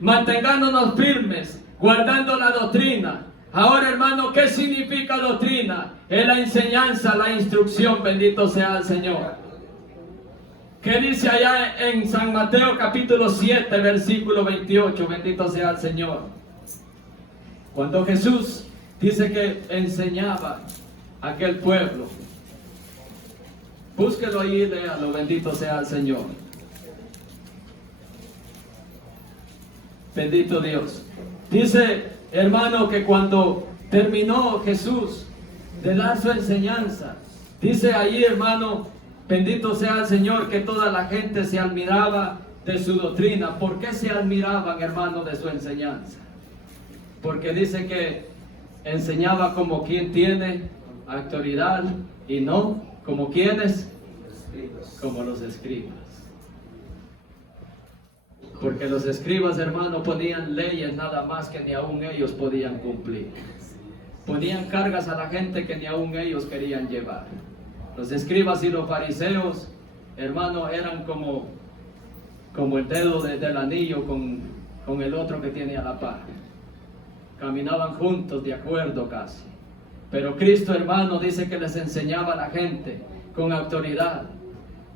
mantengándonos firmes, guardando la doctrina. Ahora, hermano, ¿qué significa doctrina? Es la enseñanza, la instrucción. Bendito sea el Señor. ¿Qué dice allá en San Mateo capítulo 7, versículo 28? Bendito sea el Señor. Cuando Jesús dice que enseñaba a aquel pueblo. Búsquelo ahí y léalo. Bendito sea el Señor. Bendito Dios. Dice, hermano, que cuando terminó Jesús de dar su enseñanza, dice allí, hermano, bendito sea el Señor, que toda la gente se admiraba de su doctrina. ¿Por qué se admiraban, hermano, de su enseñanza? Porque dice que enseñaba como quien tiene autoridad y no como quienes, como los escribas. Porque los escribas, hermano, ponían leyes nada más que ni aún ellos podían cumplir. Ponían cargas a la gente que ni aún ellos querían llevar. Los escribas y los fariseos, hermano, eran como el dedo del anillo con el otro que tiene a la par. Caminaban juntos de acuerdo casi. Pero Cristo, hermano, dice que les enseñaba a la gente con autoridad,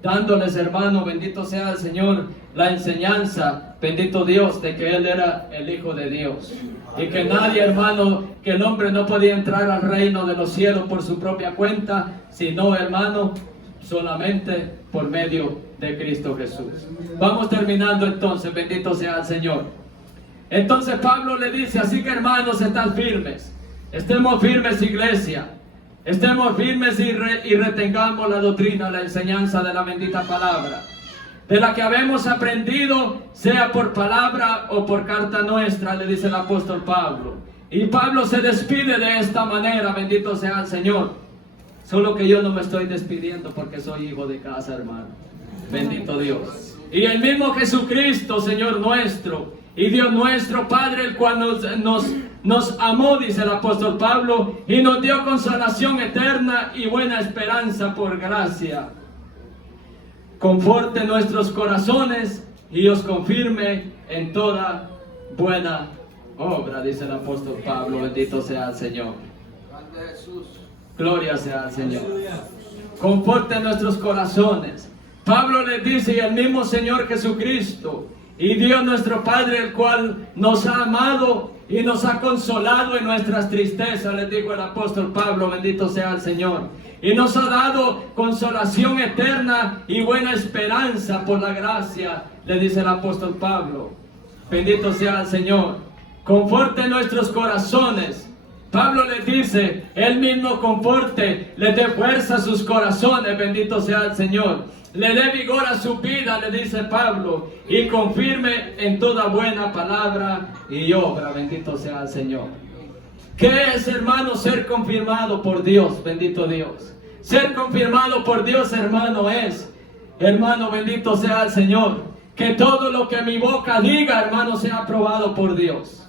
dándoles, hermano, bendito sea el Señor, la enseñanza, bendito Dios, de que Él era el Hijo de Dios. Y que nadie, hermano, que el hombre no podía entrar al reino de los cielos por su propia cuenta, sino, hermano, solamente por medio de Cristo Jesús. Vamos terminando entonces, bendito sea el Señor. Entonces Pablo le dice, así que hermanos, estad firmes. Estemos firmes, iglesia. Estemos firmes y retengamos la doctrina, la enseñanza de la bendita palabra, de la que habemos aprendido, sea por palabra o por carta nuestra, le dice el apóstol Pablo. Y Pablo se despide de esta manera, bendito sea el Señor. Solo que yo no me estoy despidiendo porque soy hijo de casa, hermano. Bendito Dios. Y el mismo Jesucristo, Señor nuestro, y Dios nuestro Padre, el cual nos amó, dice el apóstol Pablo, y nos dio consolación eterna y buena esperanza por gracia. Conforte nuestros corazones y os confirme en toda buena obra, dice el apóstol Pablo. Bendito sea el Señor. Gloria sea al Señor. Conforte nuestros corazones. Pablo les dice, y el mismo Señor Jesucristo y Dios nuestro Padre, el cual nos ha amado y nos ha consolado en nuestras tristezas, les dijo el apóstol Pablo, bendito sea el Señor, y nos ha dado consolación eterna y buena esperanza por la gracia, le dice el apóstol Pablo. Bendito sea el Señor. Conforte nuestros corazones. Pablo les dice, Él mismo conforte, le dé fuerza a sus corazones, bendito sea el Señor. Le dé vigor a su vida, le dice Pablo, y confirme en toda buena palabra y obra, bendito sea el Señor. ¿Qué es, hermano, ser confirmado por Dios? Bendito Dios. Ser confirmado por Dios, hermano, es, hermano, bendito sea el Señor, que todo lo que mi boca diga, hermano, sea aprobado por Dios.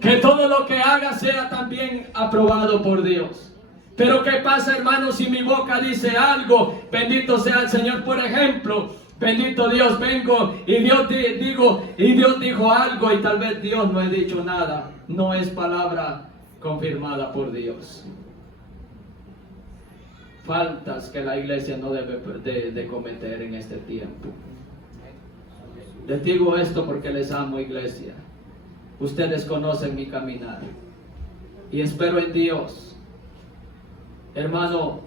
Que todo lo que haga sea también aprobado por Dios. Pero ¿qué pasa, hermano, si mi boca dice algo? Bendito sea el Señor. Por ejemplo, bendito Dios, vengo y Dios dijo algo y tal vez Dios no ha dicho nada. No es palabra confirmada por Dios. Faltas que la iglesia no debe de cometer en este tiempo. Les digo esto porque les amo, iglesia. Ustedes conocen mi caminar y espero en Dios. Hermano,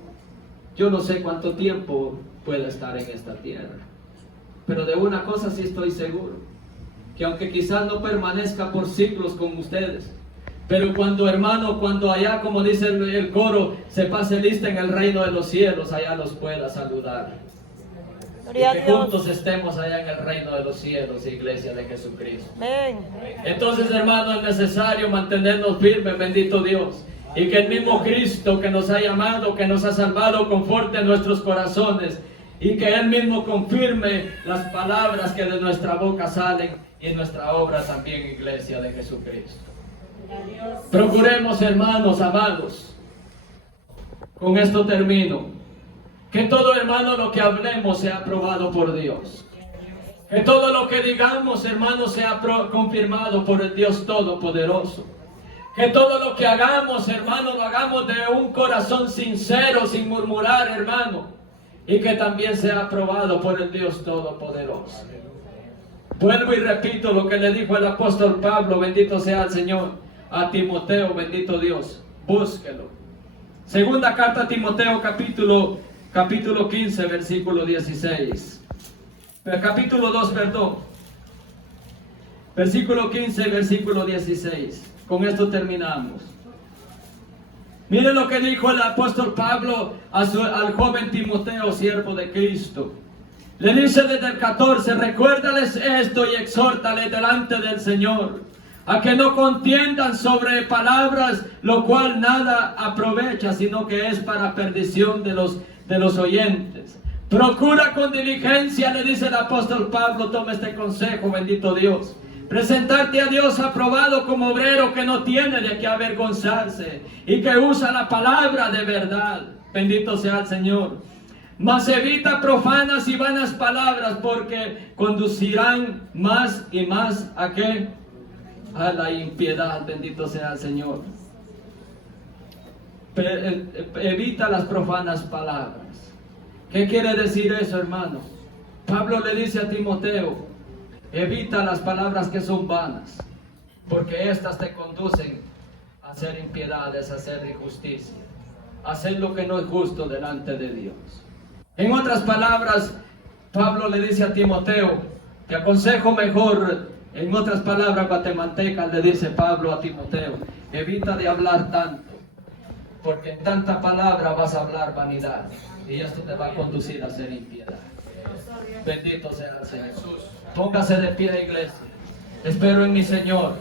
yo no sé cuánto tiempo pueda estar en esta tierra, pero de una cosa sí estoy seguro, que aunque quizás no permanezca por siglos con ustedes, pero cuando, hermano, cuando allá, como dice el coro, se pase lista en el reino de los cielos, allá los pueda saludar. Y que juntos estemos allá en el reino de los cielos, iglesia de Jesucristo. Entonces, hermano, es necesario mantenernos firmes, bendito Dios. Y que el mismo Cristo que nos ha llamado, que nos ha salvado, conforte nuestros corazones. Y que Él mismo confirme las palabras que de nuestra boca salen y en nuestra obra también, iglesia de Jesucristo. Procuremos, hermanos, amados. Con esto termino. Que todo, hermano, lo que hablemos sea aprobado por Dios. Que todo lo que digamos, hermano, sea confirmado por el Dios Todopoderoso. Que todo lo que hagamos, hermano, lo hagamos de un corazón sincero, sin murmurar, hermano. Y que también sea aprobado por el Dios Todopoderoso. Vuelvo y repito lo que le dijo el apóstol Pablo, bendito sea el Señor, a Timoteo, bendito Dios, búsquelo. Segunda carta a Timoteo, capítulo 15, versículo 16. Capítulo 2, perdón. Versículo 15, versículo 16. Con esto terminamos. Miren lo que dijo el apóstol Pablo al joven Timoteo, siervo de Cristo. Le dice desde el 14, recuérdales esto y exhórtales delante del Señor, a que no contiendan sobre palabras, lo cual nada aprovecha, sino que es para perdición de los oyentes. Procura con diligencia, le dice el apóstol Pablo, toma este consejo, bendito Dios, presentarte a Dios aprobado como obrero que no tiene de qué avergonzarse y que usa la palabra de verdad. Bendito sea el Señor. Mas evita profanas y vanas palabras, porque conducirán más y más ¿a qué? A la impiedad. Bendito sea el Señor. Evita las profanas palabras. ¿Qué quiere decir eso, hermano? Pablo le dice a Timoteo, evita las palabras que son vanas, porque estas te conducen a hacer impiedades, a hacer injusticia, a hacer lo que no es justo delante de Dios. En otras palabras, Pablo le dice a Timoteo, te aconsejo mejor, en otras palabras guatemaltecas le dice Pablo a Timoteo, evita de hablar tanto, porque en tanta palabra vas a hablar vanidad, y esto te va a conducir a hacer impiedad. Bendito sea el Señor. Póngase de pie, iglesia. Espero en mi Señor